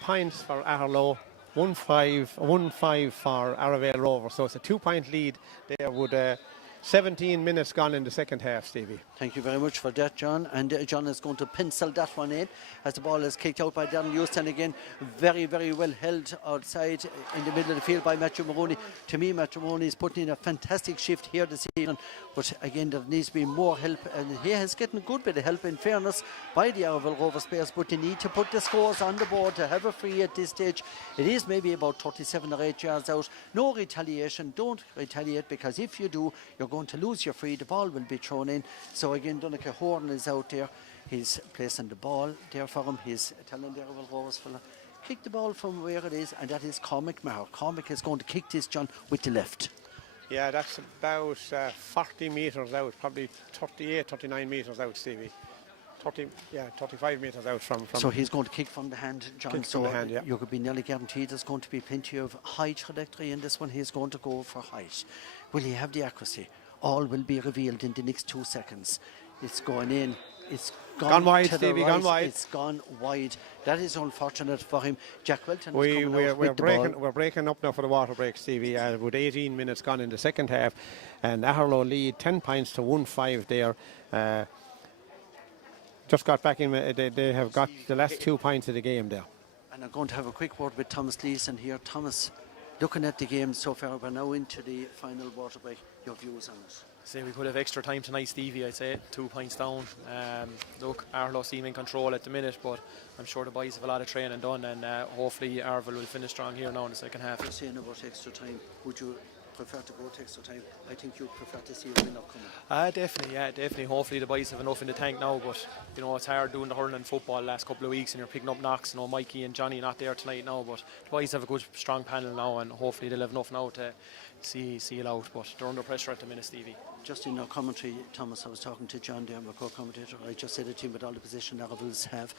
points for Aherlow, 1-5 for Arravale Rovers. So it's a 2-point lead there with 17 minutes gone in the second half, Stevie. Thank you very much for that, John. And John is going to pencil that one in as the ball is kicked out by Darren Houston again. Very, very well held outside in the middle of the field by Matthew Maroney. To me, Matthew Maroney is putting in a fantastic shift here this evening. But again, there needs to be more help. And he has gotten a good bit of help, in fairness, by the Arravale Rovers players. But they need to put the scores on the board to have a free at this stage. It is maybe about 37 or 8 yards out. No retaliation. Don't retaliate, because if you do, you're going to lose your free. The ball will be thrown in. So again, Donncha Horn is out there. He's placing the ball there for him. He's telling the Arravale Rovers fella, kick the ball from where it is, and that is Cormac Maher. Cormac is going to kick this, John, with the left. Yeah, that's about 40 metres out, probably 38, 39 metres out, Stevie. 35 metres out from. So he's going to kick from the hand, John. So hand, yeah. You could be nearly guaranteed there's going to be plenty of height trajectory in this one. He's going to go for height. Will he have the accuracy? All will be revealed in the next 2 seconds. It's going in. It's gone wide, to Stevie, the right. gone wide. It's gone wide. That is unfortunate for him. Jack Welton is coming out we're with the ball. We're breaking up now for the water break, Stevie, with 18 minutes gone in the second half. And Aherlow lead 10 points to 1-5 there. Just got back in. They have got the last 2 points of the game there. And I'm going to have a quick word with Thomas Leeson here. Thomas, looking at the game so far, we're now into the final water break. Your views on it? Say we could have extra time tonight, Stevie. I'd say 2 points down. Look, Aherlow seem in control at the minute, but I'm sure the boys have a lot of training done, and hopefully Arravale will finish strong here now in the second half. You're saying about extra time. Would you prefer to go to extra time? I think you'd prefer to see a winner coming. Definitely. Hopefully the boys have enough in the tank now, but you know it's hard doing the hurling football last couple of weeks, and you're picking up knocks. You know, Mikey and Johnny not there tonight now, but the boys have a good, strong panel now, and hopefully they'll have enough now to see it out. But they're under pressure at the minute, Stevie. Just in our commentary, Thomas, I was talking to John there, my co-commentator. I just said it to him, with all the position Arravales have,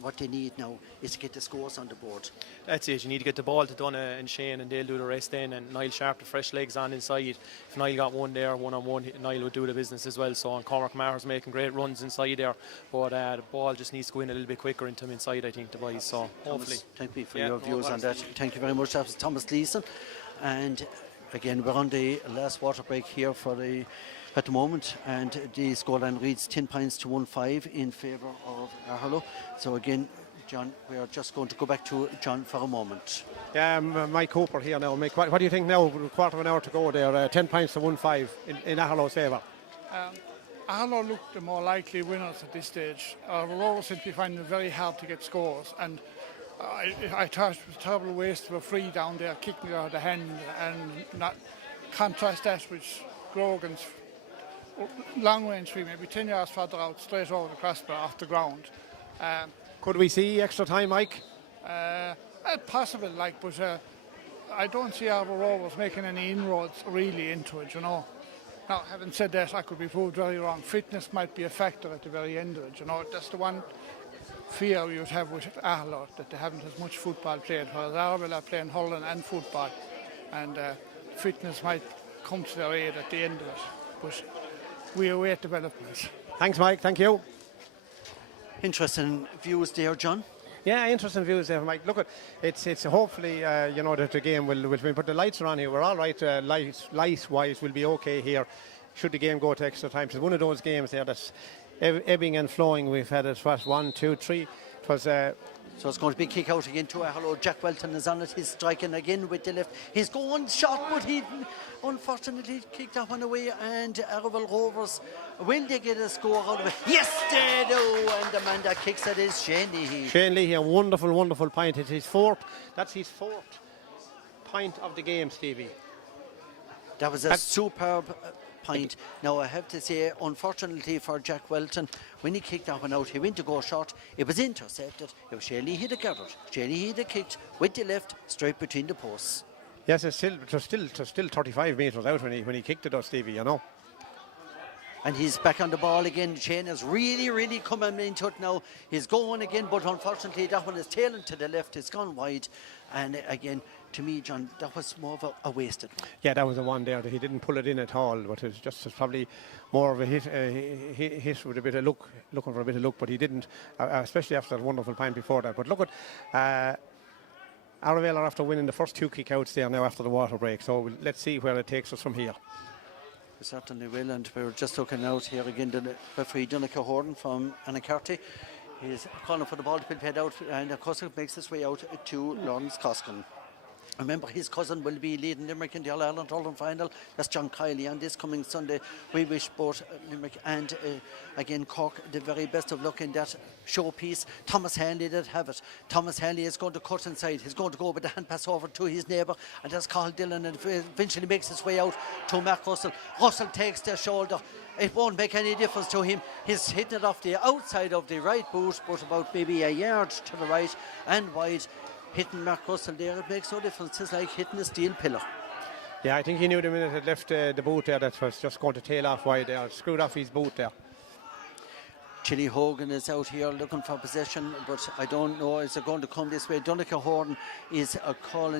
what they need now is to get the scores on the board. That's it. You need to get the ball to Donna and Shane, and they'll do the rest then. And Niall Sharp, the fresh legs on inside. If Niall got one there, one-on-one, Niall would do the business as well. So, and Cormac Maher's making great runs inside there. But the ball just needs to go in a little bit quicker into him inside, I think, the boys. So, hopefully. Thank you for your views on that. Thank you very much. That was Thomas Leeson. And again, we're on the last water break here at the moment, and the scoreline reads 10 points to 1-5 in favour of Aherlow. So again, John, we are just going to go back to John for a moment. Yeah, Mike Cooper here now. Mike, what do you think now? Quarter of an hour to go there. 10 points to 1-5 in Aherlow's favour. Aherlow look the more likely winners at this stage. Rovers seem to be finding it very hard to get scores, and I thought it was a terrible waste of a free down there, kicking it out of the hand, and not contrast that with Grogan's long range free, maybe 10 yards further out, straight over the crossbar off the ground. Could we see extra time, Mike? Possible, but I don't see Arravale Rovers making any inroads really into it, you know. Now, having said that, I could be proved very wrong. Fitness might be a factor at the very end of it, you know. That's the one fear you'd have with Aherlow, that they haven't as much football played, whereas Arravale are playing hurling and football. And fitness might come to their aid at the end of it. But we await developments. Thanks, Mike. Thank you. Interesting views there, John. Yeah, interesting views there, Mike. Look, it's hopefully that the game will put the lights are on here. We're all right. Light-wise, we'll be okay here. Should the game go to extra time? It's one of those games there that's ebbing and flowing. We've had it 1, 2, 3. It was. So it's going to be kick out again to Aherlow. Jack Welton is on it. He's striking again with the left. He's going shot, but he unfortunately kicked that one away. And Arravale Rovers, will they get a score out of it? Yes, they do. And the man that kicks it is Shane Leahy. Shane Leahy, a wonderful, wonderful point. It's his fourth. That's his fourth point of the game, Stevie. That was a superb point. Now I have to say, unfortunately for Jack Welton, when he kicked that one out, he went to go short. It was intercepted. It was Shane Leahy that got it. Shane Leahy that kicked with the left straight between the posts. Yes, it was still 35 metres out when he kicked it out, Stevie. You know. And he's back on the ball again. Shane is really coming into it now. He's going again, but unfortunately that one is tailing to the left. It's gone wide. And again, to me, John, that was more of a wasted one. Yeah, that was the one there that he didn't pull it in at all. But it's probably more of a hit with a bit of luck, looking for a bit of luck. But he didn't, especially after that wonderful point before that. But look at Arravale are after winning the first 2 kick-outs there now after the water break. So let's see where it takes us from here. We certainly will, and we're just looking out here again. The referee Donica Horton from Anacarty. He's calling for the ball to be played out, and of course it makes his way out to Lawrence Coskin. Remember, his cousin will be leading Limerick in the All-Ireland Hurling final. That's John Kiley on this coming Sunday. We wish both Limerick and, again, Cork the very best of luck in that showpiece. Thomas Hanley did have it. Thomas Hanley is going to cut inside. He's going to go with the hand pass over to his neighbour, and that's Carl Dillon, and eventually makes his way out to Mark Russell. Russell takes their shoulder. It won't make any difference to him. He's hitting it off the outside of the right boot, but about maybe a yard to the right and wide. Hitting Mark Russell there, it makes no difference. It's like hitting a steel pillar. Yeah, I think he knew the minute it left the boot there that was just going to tail off wide there. Screwed off his boot there. Chili Hogan is out here looking for possession, but I don't know, is it going to come this way? Donica Horton is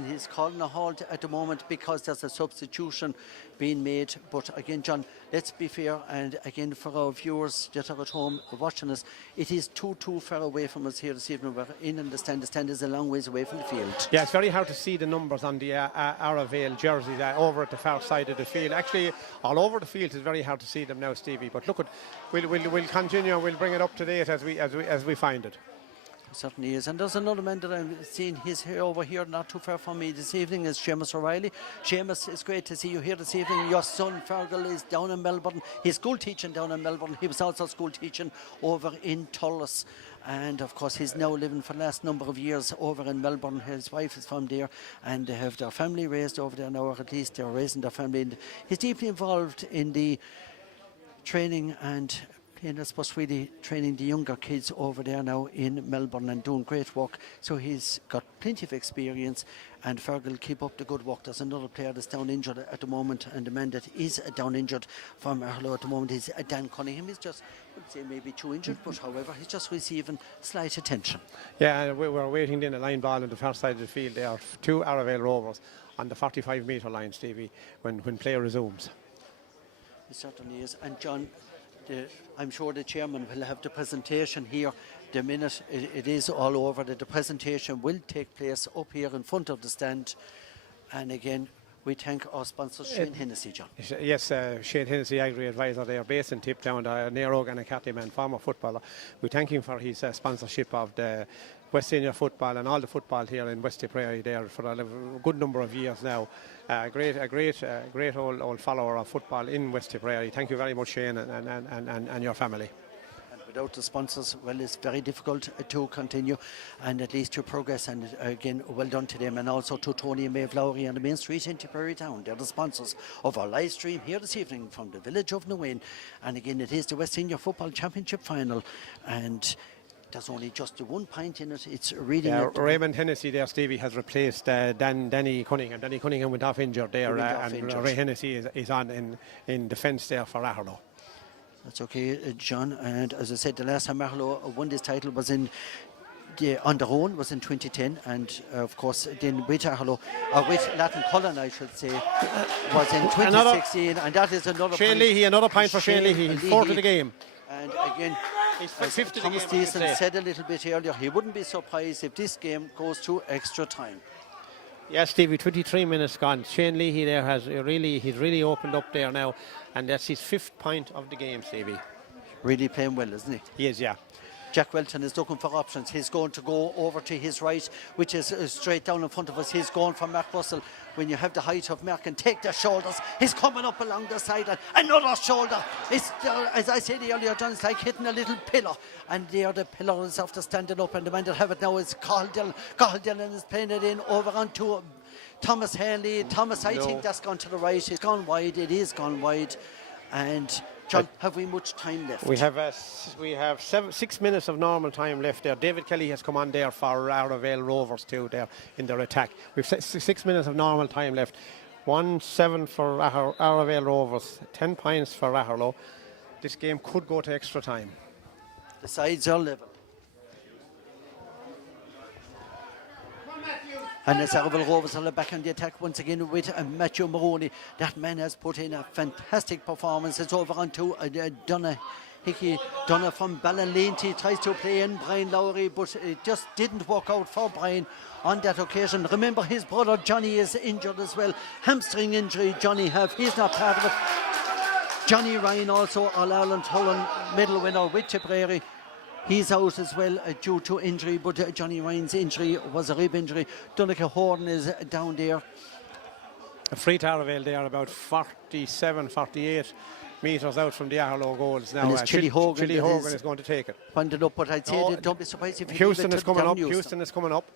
he's calling a halt at the moment because there's a substitution being made. But again, John, let's be fair, and again for our viewers that are at home watching us, it is too far away from us here this evening. We're in the stand. The stand is a long ways away from the field. Yeah, it's very hard to see the numbers on the Arravale jerseys over at the far side of the field. Actually, all over the field it's very hard to see them now, Stevie. But look, we'll continue. We'll bring it up to date as we find it. Certainly is. And there's another man that I'm seeing. He's here over here not too far from me this evening is Seamus O'Reilly. Seamus, it's great to see you here this evening. Your son Fergal is down in Melbourne. He's school teaching down in Melbourne. He was also school teaching over in Tullis. And of course he's now living for the last number of years over in Melbourne. His wife is from there and they have their family raised over there now, or at least they're raising their family. And he's deeply involved in the training and I suppose really training the younger kids over there now in Melbourne and doing great work. So he's got plenty of experience, and Fergal keep up the good work. There's another player that's down injured at the moment, and the man that is down injured from Aherlow at the moment is Dan Cunningham. He's just, I would say maybe too injured, but however he's just receiving slight attention. Yeah, we're waiting in a line ball on the far side of the field. There are 2 Arravale Rovers on the 45-metre line, Stevie, when play resumes. It certainly is. And John, I'm sure the chairman will have the presentation here the minute it is all over. That the presentation will take place up here in front of the stand. And again, we thank our sponsors, Shane Hennessy, John. Yes, Shane Hennessy, Agri advisor. They are based in Tiptown, near Ogan and Catty man, former footballer. We thank him for his sponsorship of the West Senior football and all the football here in West Tipperary there for a good number of years now. A great old follower of football in West Tipperary. Thank you very much, Shane, and your family. And without the sponsors, well, it's very difficult to continue and at least to progress. And again, well done to them, and also to Tony and Maeve Lowry on the main street in Tipperary Town. They're the sponsors of our live stream here this evening from the village of Nawain. And again, it is the West Senior Football Championship final, and there's only just 1 pint in it. It's really Raymond Hennessy there, Stevie, has replaced Danny Cunningham. Danny Cunningham went off injured there, Ray Hennessy is on in defence there for Aherlow. That's okay, John. And as I said, the last time Aherlow won this title was in on their own was in 2010, and of course then with Aherlow, or with Latin Cullen I should say, was in 2016, and that is another Shane point. Leahy, another point for Shane Leahy. He's fourth of the game. And again, He's as fifth of the Thomas game, I should Deason say. said a little bit earlier, he wouldn't be surprised if this game goes to extra time. Yes, Stevie, 23 minutes gone. Shane Leahy there he's really opened up there now, and that's his 5th point of the game, Stevie. Really playing well, isn't he? He is, yeah. Jack Welton is looking for options. He's going to go over to his right, which is straight down in front of us. He's going for Mark Russell. When you have the height of Mark and take the shoulders, he's coming up along the side and another shoulder. It's, as I said earlier, John, it's like hitting a little pillar. And there the pillar is after standing up, and the man that have it now is Carl Dillon. Carl Dillon is playing it in over onto Thomas Hanley. Thomas, I think that's gone to the right. It's gone wide. It is gone wide. And John, have we much time left? We have 6 minutes of normal time left there. David Kelly has come on there for Arravale Rovers too there in their attack. We've 6 minutes of normal time left. 1-7 for Arravale Rovers, 10 points for Aherlow. This game could go to extra time. The sides are level. And it's Arravale Rovers are back on the attack once again with Matthew Maroney. That man has put in a fantastic performance. It's over on to Donna from Ballinleen. He tries to play in Brian Lowry, but it just didn't work out for Brian on that occasion. Remember, his brother Johnny is injured as well. Hamstring injury Johnny have. He's not part of it. Johnny Ryan also, All-Ireland hurling medal winner with Tipperary. He's out as well due to injury, but Johnny Ryan's injury was a rib injury. Donncha Horton is down there. A free to Arravale there, about 47, 48 metres out from the Aherlow goals now. And it's Chili Hogan is going to take it. Pointed up, but I'd say that don't be surprised if Houston is coming up. Houston is coming up.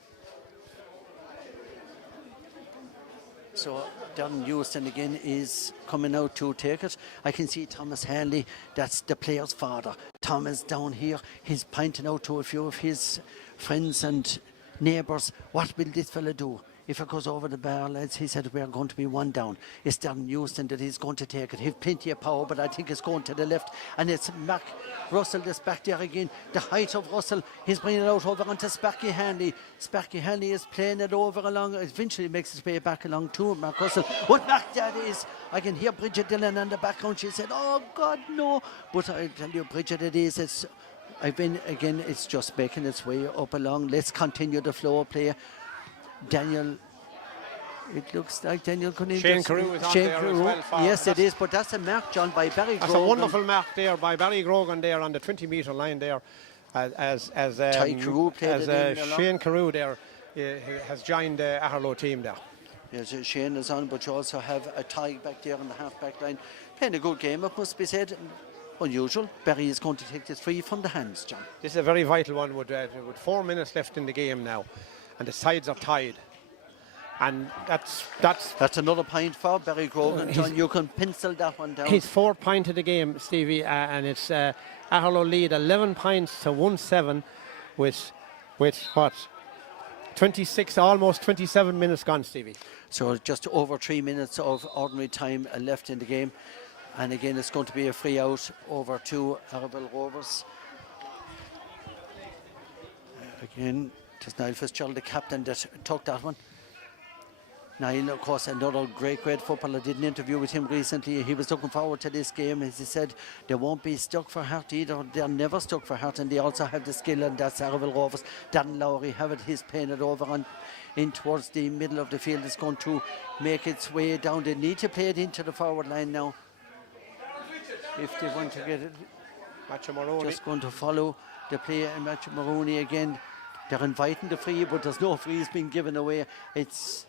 So Don Houston again is coming out to take it. I can see Thomas Hanley, that's the player's father. Thomas down here, he's pointing out to a few of his friends and neighbours, what will this fella do? If it goes over the bar, lads, he said we're going to be 1 down. It's Don Houston that he's going to take it. He's plenty of power, but I think it's going to the left. And it's Mark Russell that's back there again. The height of Russell, he's bringing it out over onto Sparky Hanley. Sparky Hanley is playing it over along, eventually makes his way back along to Mark Russell. What back that is, I can hear Bridget Dillon in the background. She said, oh God, no. But I tell you, Bridget, it's just making its way up along. Let's continue the flow of play. Daniel, it looks like Daniel couldn't. Shane Carew is on there as well. Yes, it is, but that's a mark, John, by Barry Grogan. That's a wonderful mark there by Barry Grogan there on the 20-metre line there. As Shane Carew there has joined the Aherlow team there. Yes, Shane is on, but you also have a tie back there on the half-back line. Playing a good game, it must be said. Unusual. Barry is going to take this free from the hands, John. This is a very vital one with 4 minutes left in the game now, and the sides are tied. And that's another point for Barry Grogan, John. You can pencil that one down. His 4th point of the game, Stevie, and it's Aherlow lead 11 points to 1-7 with what? 26, almost 27 minutes gone, Stevie. So just over 3 minutes of ordinary time left in the game. And again, it's going to be a free out over to Arravale Rovers. Again, it is Niall Fitzgerald, the captain, that took that one. Niall, of course, another great footballer. I did an interview with him recently. He was looking forward to this game. As he said, they won't be stuck for heart either. They're never stuck for heart, and they also have the skill, and that's Arravale Rovers. Dan Lowry have it. He's playing it over in towards the middle of the field. It's going to make its way down. They need to play it into the forward line now if they want to get it. Matthew Maroney. Just going to follow the play, and Matthew Maroney again. They're inviting the free, but there's no frees being given away. It's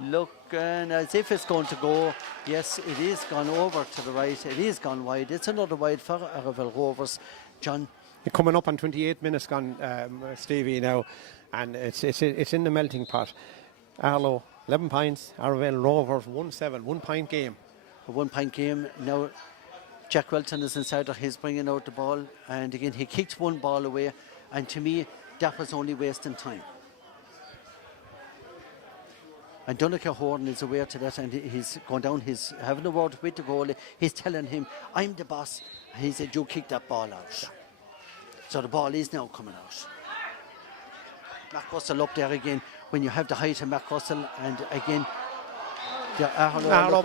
looking as if it's going to go. Yes, it is gone over to the right. It is gone wide. It's another wide for Arravale Rovers. John. You're coming up on 28 minutes gone, Stevie, now, and it's in the melting pot. Aherlow 11 points, Arravale Rovers 1-7, 1 point game. A 1 point game. Now Jack Welton is inside there. He's bringing out the ball, and again he kicked one ball away, and to me that was only wasting time. And Donncha Horton is aware to that, and he's gone down, he's having a word with the goalie. He's telling him, I'm the boss. He said, you kick that ball out. So the ball is now coming out. Mark Russell up there again. When you have the height of Mark Russell, and again, the Aherlow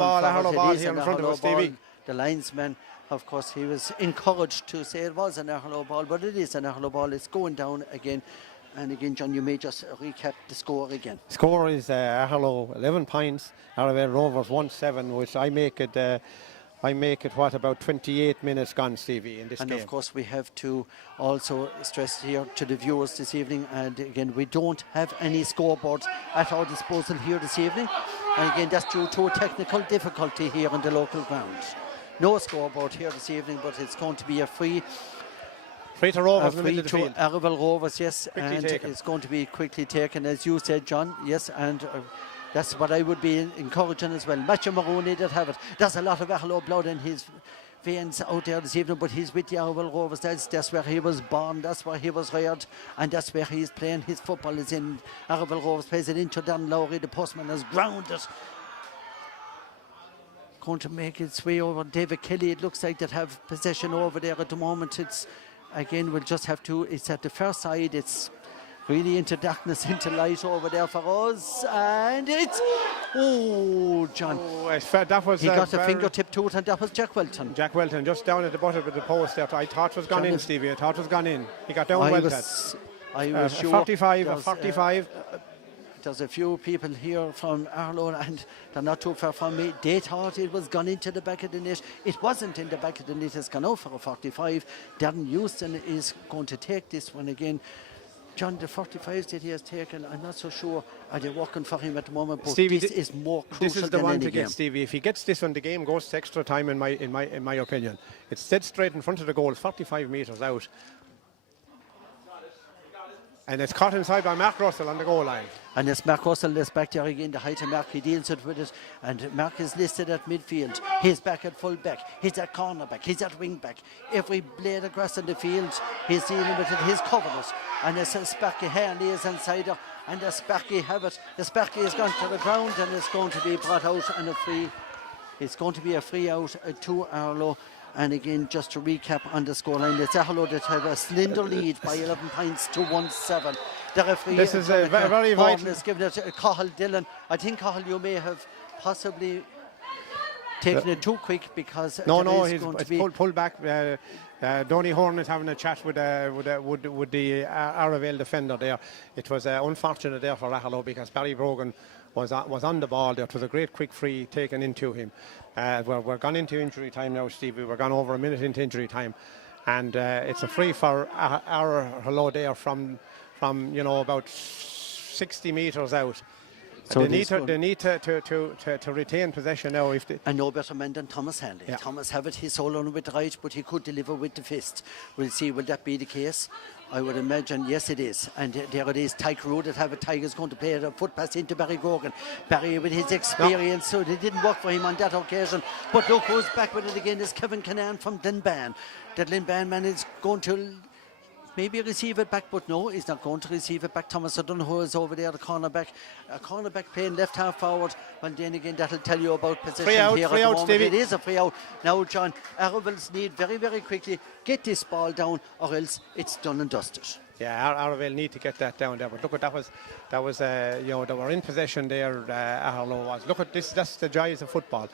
ball here in front of us, Stevie. The linesman, of course, he was encouraged to say it was an Aherlow ball, but it is an Aherlow ball. It's going down again. And again, John, you may just recap the score again. Score is Aherlow 11 points, Arravale Rovers 1-7, which I make it what, about 28 minutes gone, Stevie, in this game. And of course we have to also stress here to the viewers this evening, and again, we don't have any scoreboards at our disposal here this evening, and again, that's due to a technical difficulty here on the local ground. No scoreboard here this evening, but it's going to be a free to Rovers in the free middle of the to field. Arravale Rovers, yes, Quickly and taken. it's going to be quickly taken, as you said, John, yes, and that's what I would be encouraging as well. Matthew Maroney did have it. There's a lot of Aherlow blood in his veins out there this evening, but he's with the Arravale Rovers. That's where he was born, that's where he was reared, and that's where he's playing his football, is in Arravale Rovers. Plays it into Dan Lowry. The postman has grounded. Going to make its way over. David Kelly, it looks like, that have possession over there at the moment. It's, again, we'll just have to, it's at the far side. It's really into darkness, into light over there for us. And it's, oh, John. Oh, that was, he got a fingertip to it, and that was Jack Welton. Jack Welton, just down at the bottom of the post there. I thought was gone in, Stevie. I thought was gone in. He got down well. I was sure. 45. There's a few people here from Aherlow, and they're not too far from me. They thought it was gone into the back of the net. It wasn't in the back of the net. It's gone out for a 45. Darren Houston is going to take this one again. John, the 45s that he has taken, I'm not so sure are they working for him at the moment, but Stevie, this is more crucial. This is the than one any to get, game. Stevie. If he gets this one, the game goes to extra time, in my opinion. It's dead straight in front of the goal, 45 metres out. And it's caught inside by Mark Russell on the goal line. And it's Mark Russell that's back there again, the height of Mark. He deals it with it. And Mark is listed at midfield. He's back at full back. He's at cornerback. He's at wing back. Every blade of grass in the field, he's dealing with it. He's covered it. And it's a Sparky Hernley is inside her. And the Sparky have it. The Sparky has gone to the ground, and it's going to be brought out and a free. It's going to be a free out to Aherlow. And again, just to recap on the scoreline, it's Aherlow that had a slender lead by 11 points to 1-7. The referee, this is a very vital. Has given it to Cahill Dillon. I think, Cahill, you may have possibly taken it too quick, because no, he's going to be pulled back. Donny Horn is having a chat with the Arravale defender there. It was unfortunate there for Aherlow, because Barry Brogan was on the ball there. It was a great quick free taken into him. We're gone into injury time now, Stevie. We're gone over a minute into injury time, and it's a free for Aherlow there from about 60 metres out. So they need to retain possession now. And no better man than Thomas Hanley. Yeah. Thomas have it, he's all on with the right, but he could deliver with the fist. We'll see, will that be the case? I would imagine, yes it is. And there it is, Tyke Road that have it. Tiger's going to play a foot pass into Barry Gorgon. Barry with his experience, so it didn't work for him on that occasion. But look who's back with it again is Kevin Canan from Glenban. That Glenban man is going to maybe receive it back, but no, he's not going to receive it back. Thomas O'Donoghue is over there, the cornerback. A cornerback playing left half forward. And then again, that'll tell you about position here at the moment. Stevie. It is a free out. Now, John, Arravale's need very, very quickly get this ball down, or else it's done and dusted. Yeah, Arravale need to get that down there. But look, that was they were in possession there. Aherlow was. Look at this. That's the joys of football.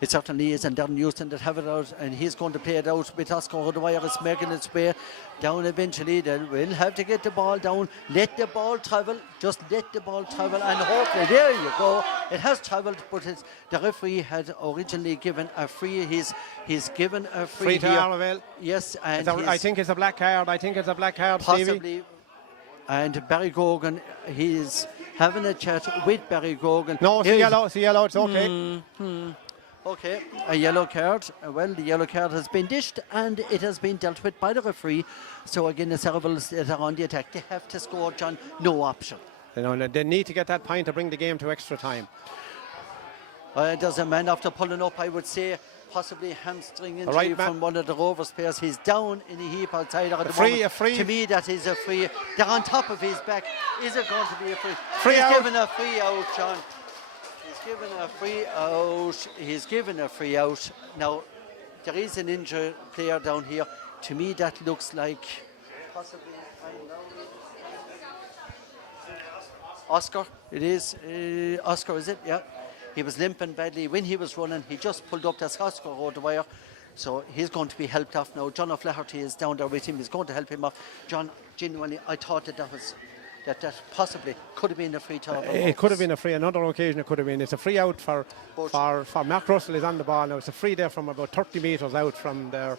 It certainly is, and Darren Houston that have it out, and he's going to play it out with Oscar O'Dwyer. It's making its way down eventually. They will have to get the ball down, let the ball travel, just let the ball travel, and hopefully, there you go. It has travelled, but the referee had originally given a free. He's given a free to here. Arravale. Yes, and I think it's a black card. possibly. Stevie. And Barry Gorgon, he's having a chat with Barry Gorgon. No, it's yellow. It's okay. Okay, a yellow card. Well, the yellow card has been dished, and it has been dealt with by the referee. So again, the Arravales that are on the attack, they have to score, John. No option. They need to get that point to bring the game to extra time. There's a man after pulling up, I would say, possibly hamstring injury from one of the Rovers players. He's down in a heap outside at the moment. A free. To me, that is a free. They're on top of his back. Is it going to be a free? He's given a free out, John. He's given a free out. Now, there is an injured player down here. To me, that looks like possibly. Oscar, it is. Oscar, is it? Yeah. He was limping badly when he was running. He just pulled up as Oscar over the wire. So he's going to be helped off now. John O'Flaherty is down there with him. He's going to help him off. John, genuinely, I thought that possibly could have been a free to It could have been a free. Another occasion it could have been. It's a free out for Mark Russell is on the ball now. It's a free there from about 30 metres out from their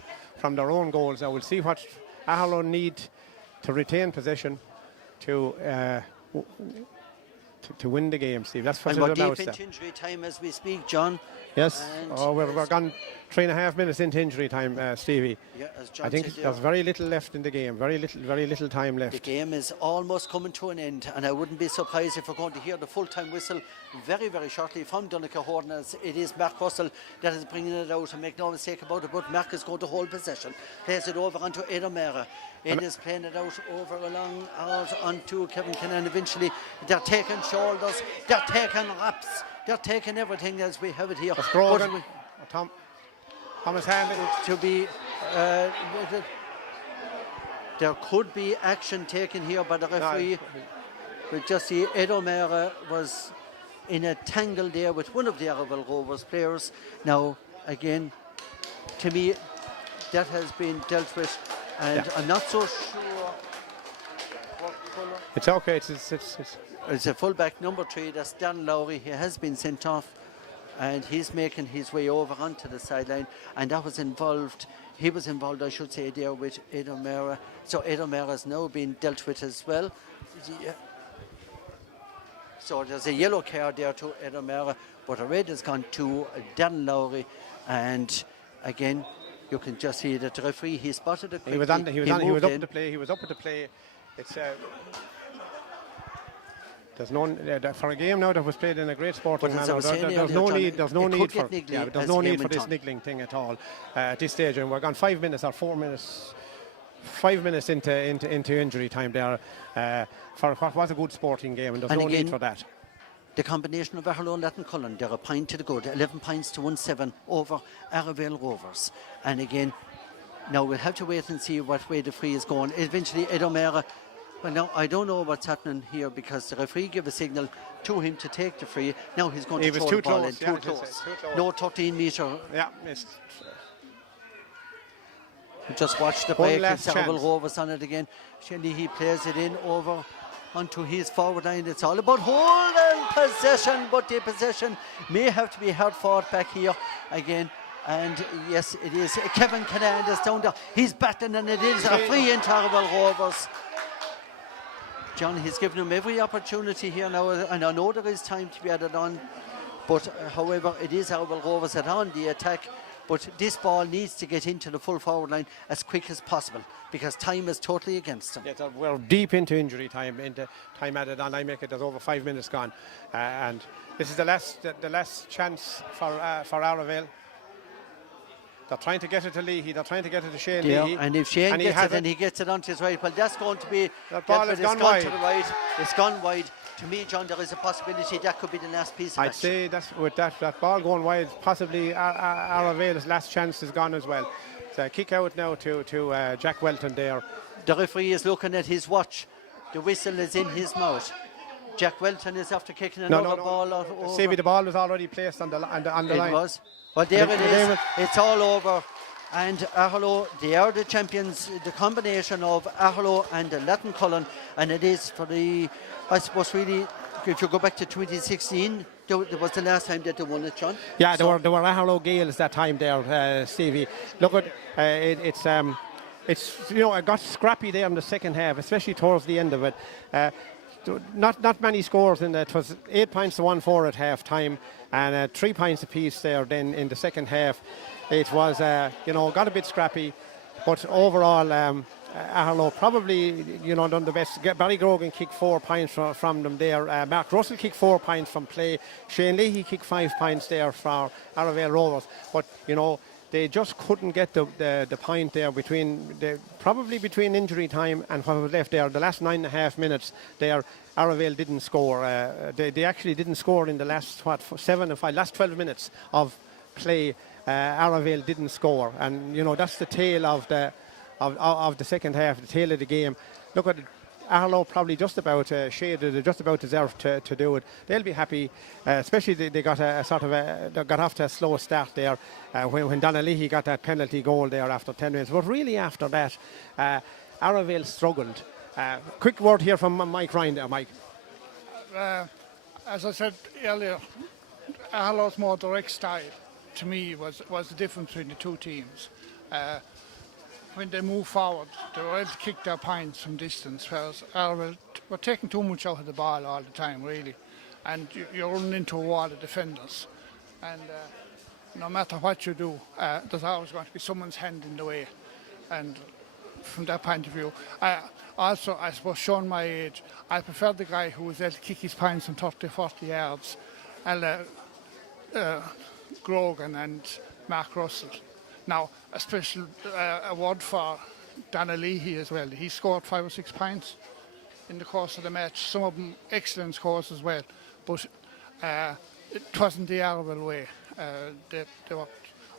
own goals. Now we'll see what Aherlow need to retain possession to win the game, Steve. That's what and it's we're about. deep into injury time as we speak, John. Yes. We're gone 3.5 minutes into injury time, Stevie. Yeah, as John I think said, there's very little left in the game. Very little time left. The game is almost coming to an end, and I wouldn't be surprised if we're going to hear the full-time whistle very, very shortly from Donegal Horton, as it is Mark Russell that is bringing it out, and make no mistake about it, but Mark is going to hold possession. Plays it over onto Ed O'Meara. Ed is playing it out over along out onto Kevin Kennan. Eventually, they're taking shoulders, they're taking wraps, they're taking everything as we have it here. Thomas Hanley. To be, there could be action taken here by the referee. We just see Ed O'Meara was in a tangle there with one of the Arravale Rovers players. Now, again, to me, that has been dealt with, and I'm not so sure what colour. It's okay. It's a fullback number 3. That's Dan Lowry. He has been sent off, and he's making his way over onto the sideline, and that was involved. He was involved, I should say, there with Ed O'Meara. So Ed O'Meara has now been dealt with as well. So there's a yellow card there to Ed O'Meara, but a red has gone to Dan Lowry, and again, you can just see that the referee, he spotted it quickly. He was up to play. He was up to play. It's there's no for a game now that was played in a great sporting manner. There's no need for this niggling thing at all at this stage. And we're gone 5 minutes or 4 minutes. 5 minutes into injury time there for what was a good sporting game, and there's no need for that. The combination of Aherlow and Cullen, they're a point to the good, 11 points to 1-7 over Arravale Rovers. And again, now we'll have to wait and see what way the free is going. Eventually, Ed O'Meara, well, now I don't know what's happening here, because the referee gave a signal to him to take the free. Now he's going to throw the ball in too close. No 13 metre. Yeah, missed. Just watch the break. Arravale Rovers on it again. Shelly, he plays it in over onto his forward line. It's all about holding possession, but the possession may have to be hard fought back here again. And yes, it is. Kevin Kennan is down there. He's battling, and it is a free into Arravale Rovers. John, he's given him every opportunity here now, and I know there is time to be added on, but however, it is Arravale Rovers that are on the attack. But this ball needs to get into the full forward line as quick as possible, because time is totally against them. Yeah, we're deep into injury time, into time added on. I make it there's over 5 minutes gone, and this is the last chance for Arravale. They're trying to get it to Leahy. They're trying to get it to Shane Leahy. And if Shane gets it and he gets it onto his right, well, that's going to be... That ball has gone wide. To the right. It's gone wide. To me, John, there is a possibility that could be the last piece of I'd action. say that's with that ball going wide, possibly Arravale's last chance is gone as well. It's a kick out now to Jack Welton there. The referee is looking at his watch. The whistle is in his mouth. Jack Welton is after kicking another ball out over. Savvy, the ball was already placed on the line. It was. Well, there it is. It's all over. And Aherlow, they are the champions, the combination of Aherlow and Cullen. And it is for the, I suppose, really, if you go back to 2016, there was the last time that they won it, John. Yeah, there were Aherlow Gales that time there, Stevie. Look at it's it got scrappy there in the second half, especially towards the end of it. Not many scores in that. It was 8 points to 1-4 at half time, and 3 points apiece there then in the second half. It was got a bit scrappy, but overall Aherlow probably done the best. Barry Grogan kicked 4 points from them there. Mark Russell kicked 4 points from play. Shane Leahy kicked 5 points there for Arravale Rovers, but they just couldn't get the point there probably between injury time and what was left there. The last 9.5 minutes there, Arravale didn't score. They actually didn't score in the last 12 minutes of play. Arravale didn't score, and that's the tail of the second half, the tail of the game. Look at Aherlow probably just about shaded, just about deserved to do it. They'll be happy, especially they got they got off to a slow start there when Donnelly got that penalty goal there after 10 minutes. But really after that, Arravale struggled. Quick word here from Mike Ryan there, Mike. As I said earlier, Aherlow's more direct style to me was the difference between the two teams. When they move forward, they were able to kick their points from distance, whereas Arravale were taking too much out of the ball all the time, really. And you're running into a wall of defenders. And no matter what you do, there's always going to be someone's hand in the way. And from that point of view, also, I suppose, showing my age, I prefer the guy who was able to kick his points from 30, 40 yards, Grogan and Mark Russell. Now, a special award for Donnelly as well. He scored 5 or 6 points in the course of the match. Some of them excellent scores as well. But it wasn't the Arravale way. They were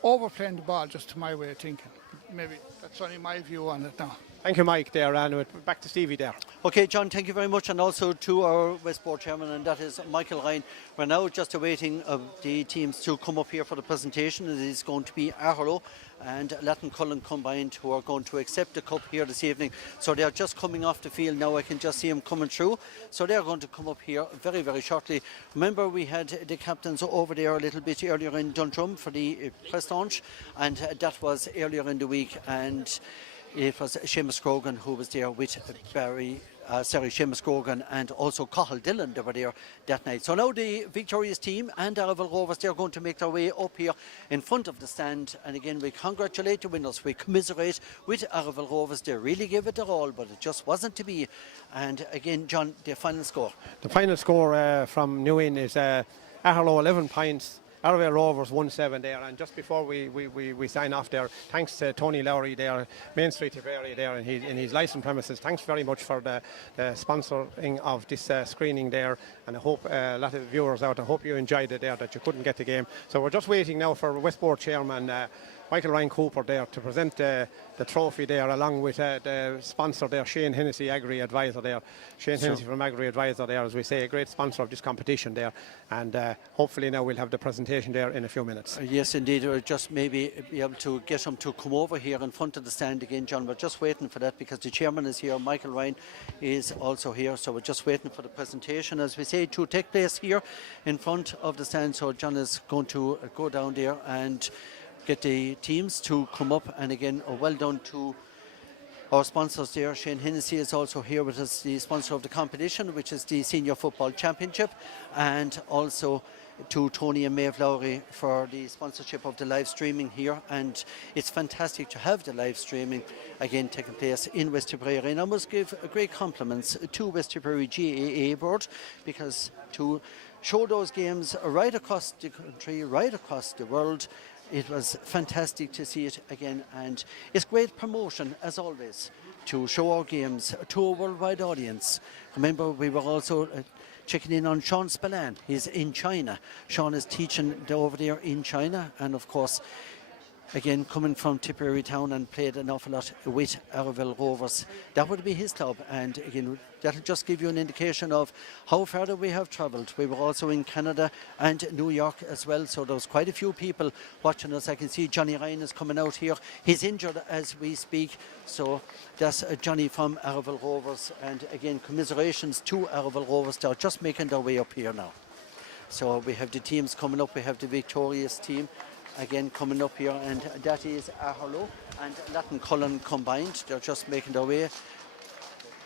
overplaying the ball, just to my way of thinking. Maybe that's only my view on it now. Thank you, Mike, there, and back to Stevie there. Okay, John, thank you very much, and also to our Westport chairman, and that is Michael Ryan. We're now just awaiting the teams to come up here for the presentation. It is going to be Aherlow and Latton combined who are going to accept the cup here this evening. So they're just coming off the field now. I can just see them coming through. So they're going to come up here very, very shortly. Remember, we had the captains over there a little bit earlier in Dundrum for the press launch, and that was earlier in the week. And it was Seamus Grogan who was there with Seamus Grogan and also Cathal Dillon. They were there that night. So now the victorious team and Arravale Rovers, they're going to make their way up here in front of the stand. And again, we congratulate the winners. We commiserate with Arravale Rovers. They really gave it their all, but it just wasn't to be. And again, John, the final score. The final score from New Inn is Aherlow 11 points. Arravale Rovers 1-7 there, and just before we sign off there, thanks to Tony Lowry there, Main Street Tipperary there in his licensed premises. Thanks very much for the sponsoring of this screening there, and I hope a lot of viewers out, I hope you enjoyed it there, that you couldn't get the game. So we're just waiting now for Westport chairman Michael Ryan Cooper there to present the trophy there, along with the sponsor there, Shane Hennessy, Agri advisor there. Shane Hennessy from Agri advisor there, as we say, a great sponsor of this competition there. And hopefully now we'll have the presentation there in a few minutes. Yes, indeed. We'll just maybe be able to get him to come over here in front of the stand again, John. We're just waiting for that because the chairman is here. Michael Ryan is also here. So we're just waiting for the presentation, as we say, to take place here in front of the stand. So John is going to go down there and get the teams to come up. And again, well done to our sponsors there. Shane Hennessy is also here with us, the sponsor of the competition, which is the Senior Football Championship, and also to Tony and Maeve Lowry for the sponsorship of the live streaming here. And it's fantastic to have the live streaming again taking place in West Tipperary. And I must give great compliments to West Tipperary GAA board, because to show those games right across the country, right across the world, it was fantastic to see it again, and it's great promotion as always to show our games to a worldwide audience. Remember, we were also checking in on Sean Spillane. He's in China. Sean is teaching over there in China, and of course, again, coming from Tipperary town and played an awful lot with Arravale Rovers. That would be his club, and again, that'll just give you an indication of how far we have travelled. We were also in Canada and New York as well, so there was quite a few people watching us. I can see Johnny Ryan is coming out here. He's injured as we speak, so that's Johnny from Arravale Rovers, and again, commiserations to Arravale Rovers. They're just making their way up here now. So we have the teams coming up. We have the victorious team again coming up here, and that is Aherlow and Latton combined. They're just making their way.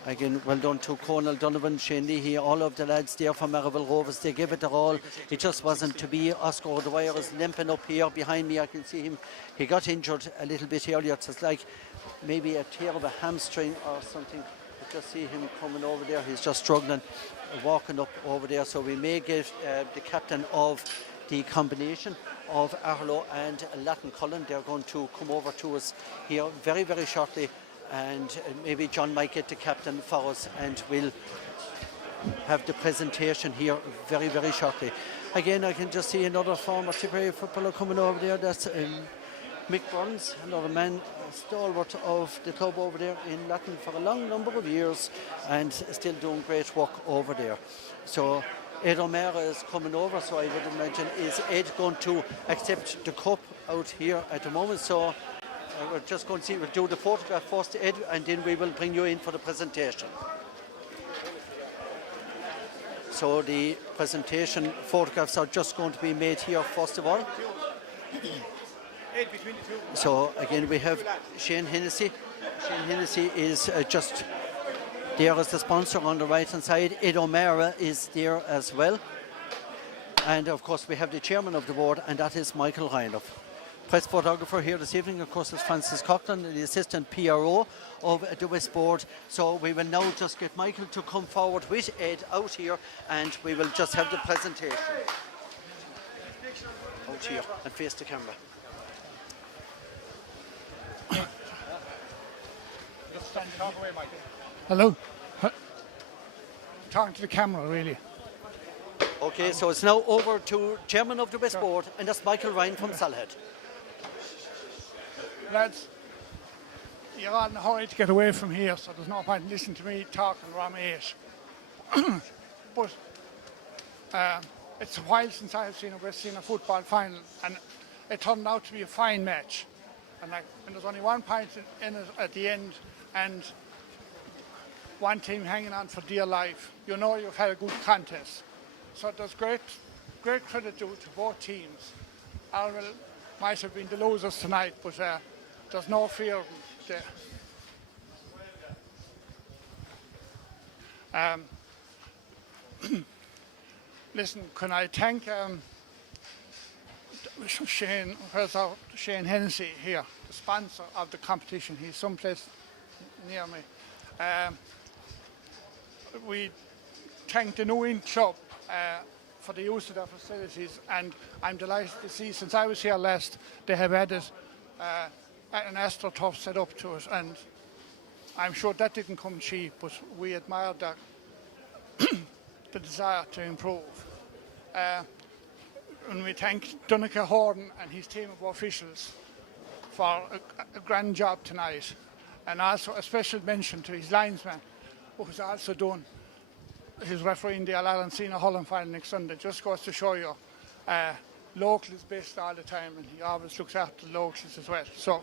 Again, well done to Conal Donovan, Shane Leahy, all of the lads there from Arravale Rovers. They gave it their all. It just wasn't to be. Oscar O'Dwyer is limping up here behind me. I can see him. He got injured a little bit earlier. It's like maybe a tear of a hamstring or something. I just see him coming over there. He's just struggling, walking up over there. So we may get the captain of the combination of Aherlow and Latton. They're going to come over to us here very, very shortly, and maybe John might get the captain for us, and we'll have the presentation here very, very shortly. Again, I can just see another former Tipperary footballer coming over there. That's Mick Burns, another man, stalwart of the club over there in Latin for a long number of years and still doing great work over there. So Ed O'Mara is coming over, so I would imagine, is Ed going to accept the cup out here at the moment? So we're just going to see, we'll do the photograph first, Ed, and then we will bring you in for the presentation. So the presentation photographs are just going to be made here first of all. So again, we have Shane Hennessy. Shane Hennessy is just there as the sponsor on the right hand side. Ed O'Mara is there as well. And of course we have the chairman of the board, and that is Michael Reinhoff. Press photographer here this evening, of course, is Francis Coughlin, the assistant PRO of the West Board. So we will now just get Michael to come forward with Ed out here, and we will just have the presentation. Out here and face the camera. Hello. Talking to the camera, really. Okay, so it's now over to chairman of the West Board, and that's Michael Ryan from Salhead. Lads, you're on the hurry to get away from here, so there's no point in listening to me talking around my age. But it's a while since I've seen a football final, and it turned out to be a fine match. And there's only 1 point in it at the end, and one team hanging on for dear life. You know you've had a good contest. So there's great credit due to both teams. Arravale might have been the losers tonight, but there's no fear there. Listen, can I thank Shane Hennessy here, the sponsor of the competition. He's someplace near me. We thank the New Inn Club for the use of their facilities, and I'm delighted to see, since I was here last, they have added an AstroTurf set up to it, and I'm sure that didn't come cheap, but we admire the desire to improve. And we thank Donncha Horton and his team of officials for a grand job tonight, and also a special mention to his linesman, who's also done his refereeing the Al-Alancina Holland final next Sunday. Just goes to show you, local is best all the time, and he always looks after the locals as well. So,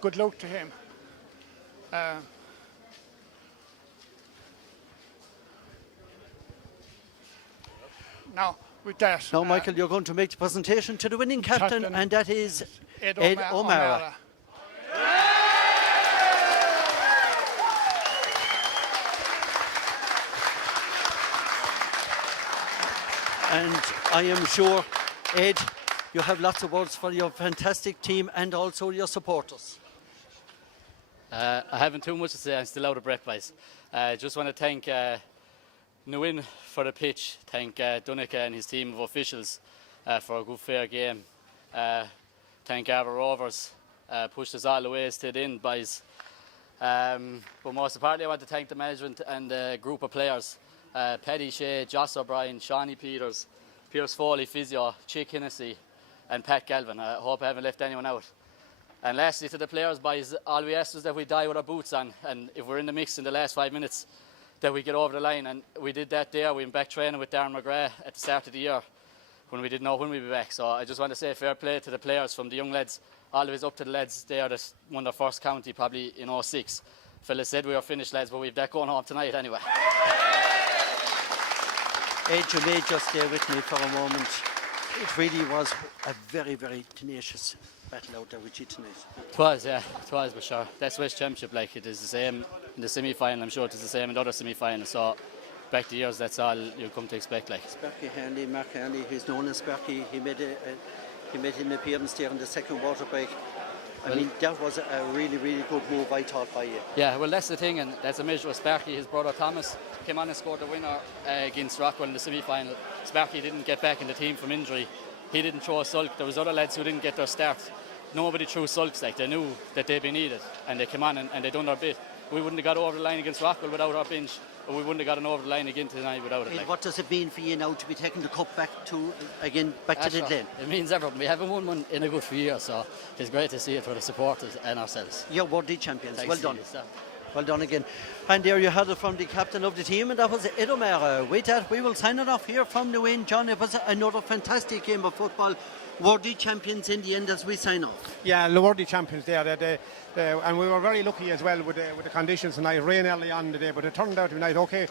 good luck to him. Now, with that... Now, Michael, you're going to make the presentation to the winning captain, and that is Ed O'Mara. And I am sure, Ed, you have lots of words for your fantastic team and also your supporters. I haven't too much to say. I'm still out of breath, guys. Just want to thank New Inn for the pitch. Thank Donncha and his team of officials for a good, fair game. Thank Arravale Rovers. Pushed us all the way to the end, boys. But most importantly, I want to thank the management and the group of players. Paddy Shea, Joss O'Brien, Shawnee Peters, Pierce Foley, Physio, Chick Hennessy and Pat Galvin. I hope I haven't left anyone out. And lastly, to the players, boys, all we ask is that we die with our boots on, and if we're in the mix in the last 5 minutes, that we get over the line. And we did that there. We went back training with Darren McGrath at the start of the year when we didn't know when we'd be back. So I just want to say fair play to the players, from the young lads all the way up to the lads there that won their first county probably in 06. Fellas said we were finished, lads, but we've that going home tonight anyway. Ed, you may just stay with me for a moment. It really was a very, very tenacious battle out there with you tonight. It was, yeah, it was, but sure. That's West Championship, like, it is the same in the semi-final. I'm sure it is the same in the other semi-finals. So back to years, that's all you'll come to expect, like. Sparky Hanley, Mark Hanley, who's known as Sparky, he made an appearance there in the second water break. I mean, that was a really, really good move, I thought, by you. Yeah, well, that's the thing, and that's a measure of Sparky. His brother Thomas came on and scored the winner against Rockwell in the semi-final. Sparky didn't get back in the team from injury. He didn't throw a sulk. There was other lads who didn't get their start. Nobody threw sulks, like, they knew that they'd be needed, and they came on and they done their bit. We wouldn't have got over the line against Rockwell without our bench. we wouldn't have gotten over the line again tonight without it. And Like. what does it mean for you now to be taking the cup back to the lane? It means everything. We haven't won one in a good few years, so it's great to see it for the supporters and ourselves. You're worthy champions. Thanks Well to done. you, sir. Well done again. And there you had it from the captain of the team, and that was Ed O'Meara. With that, we will sign it off here from the win. John, it was another fantastic game of football. Worthy champions in the end as we sign off. Yeah, the worthy champions there. And we were very lucky as well with the conditions tonight. Rain early on today, but it turned out to be nice. Okay,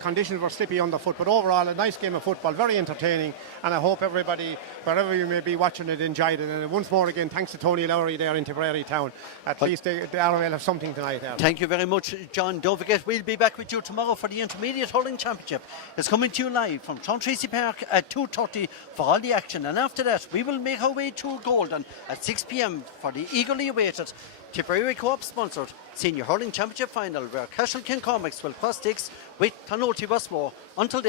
conditions were slippy underfoot, but overall a nice game of football, very entertaining, and I hope everybody, wherever you may be watching it, enjoyed it. And once more again, thanks to Tony Lowry there in Tipperary Town. At least the Arravale have something tonight there. Thank you very much, John. Don't forget, we'll be back with you tomorrow for the Intermediate Hurling Championship. It's coming to you live from Clown Tracy Park at 2:30 for all the action, and after that we will make our way to Golden at 6 p.m. for the eagerly awaited Tipperary Co-op sponsored Senior Hurling Championship final, where Cashel Kincormacs will cross sticks with Clonolty Westmore. Until then,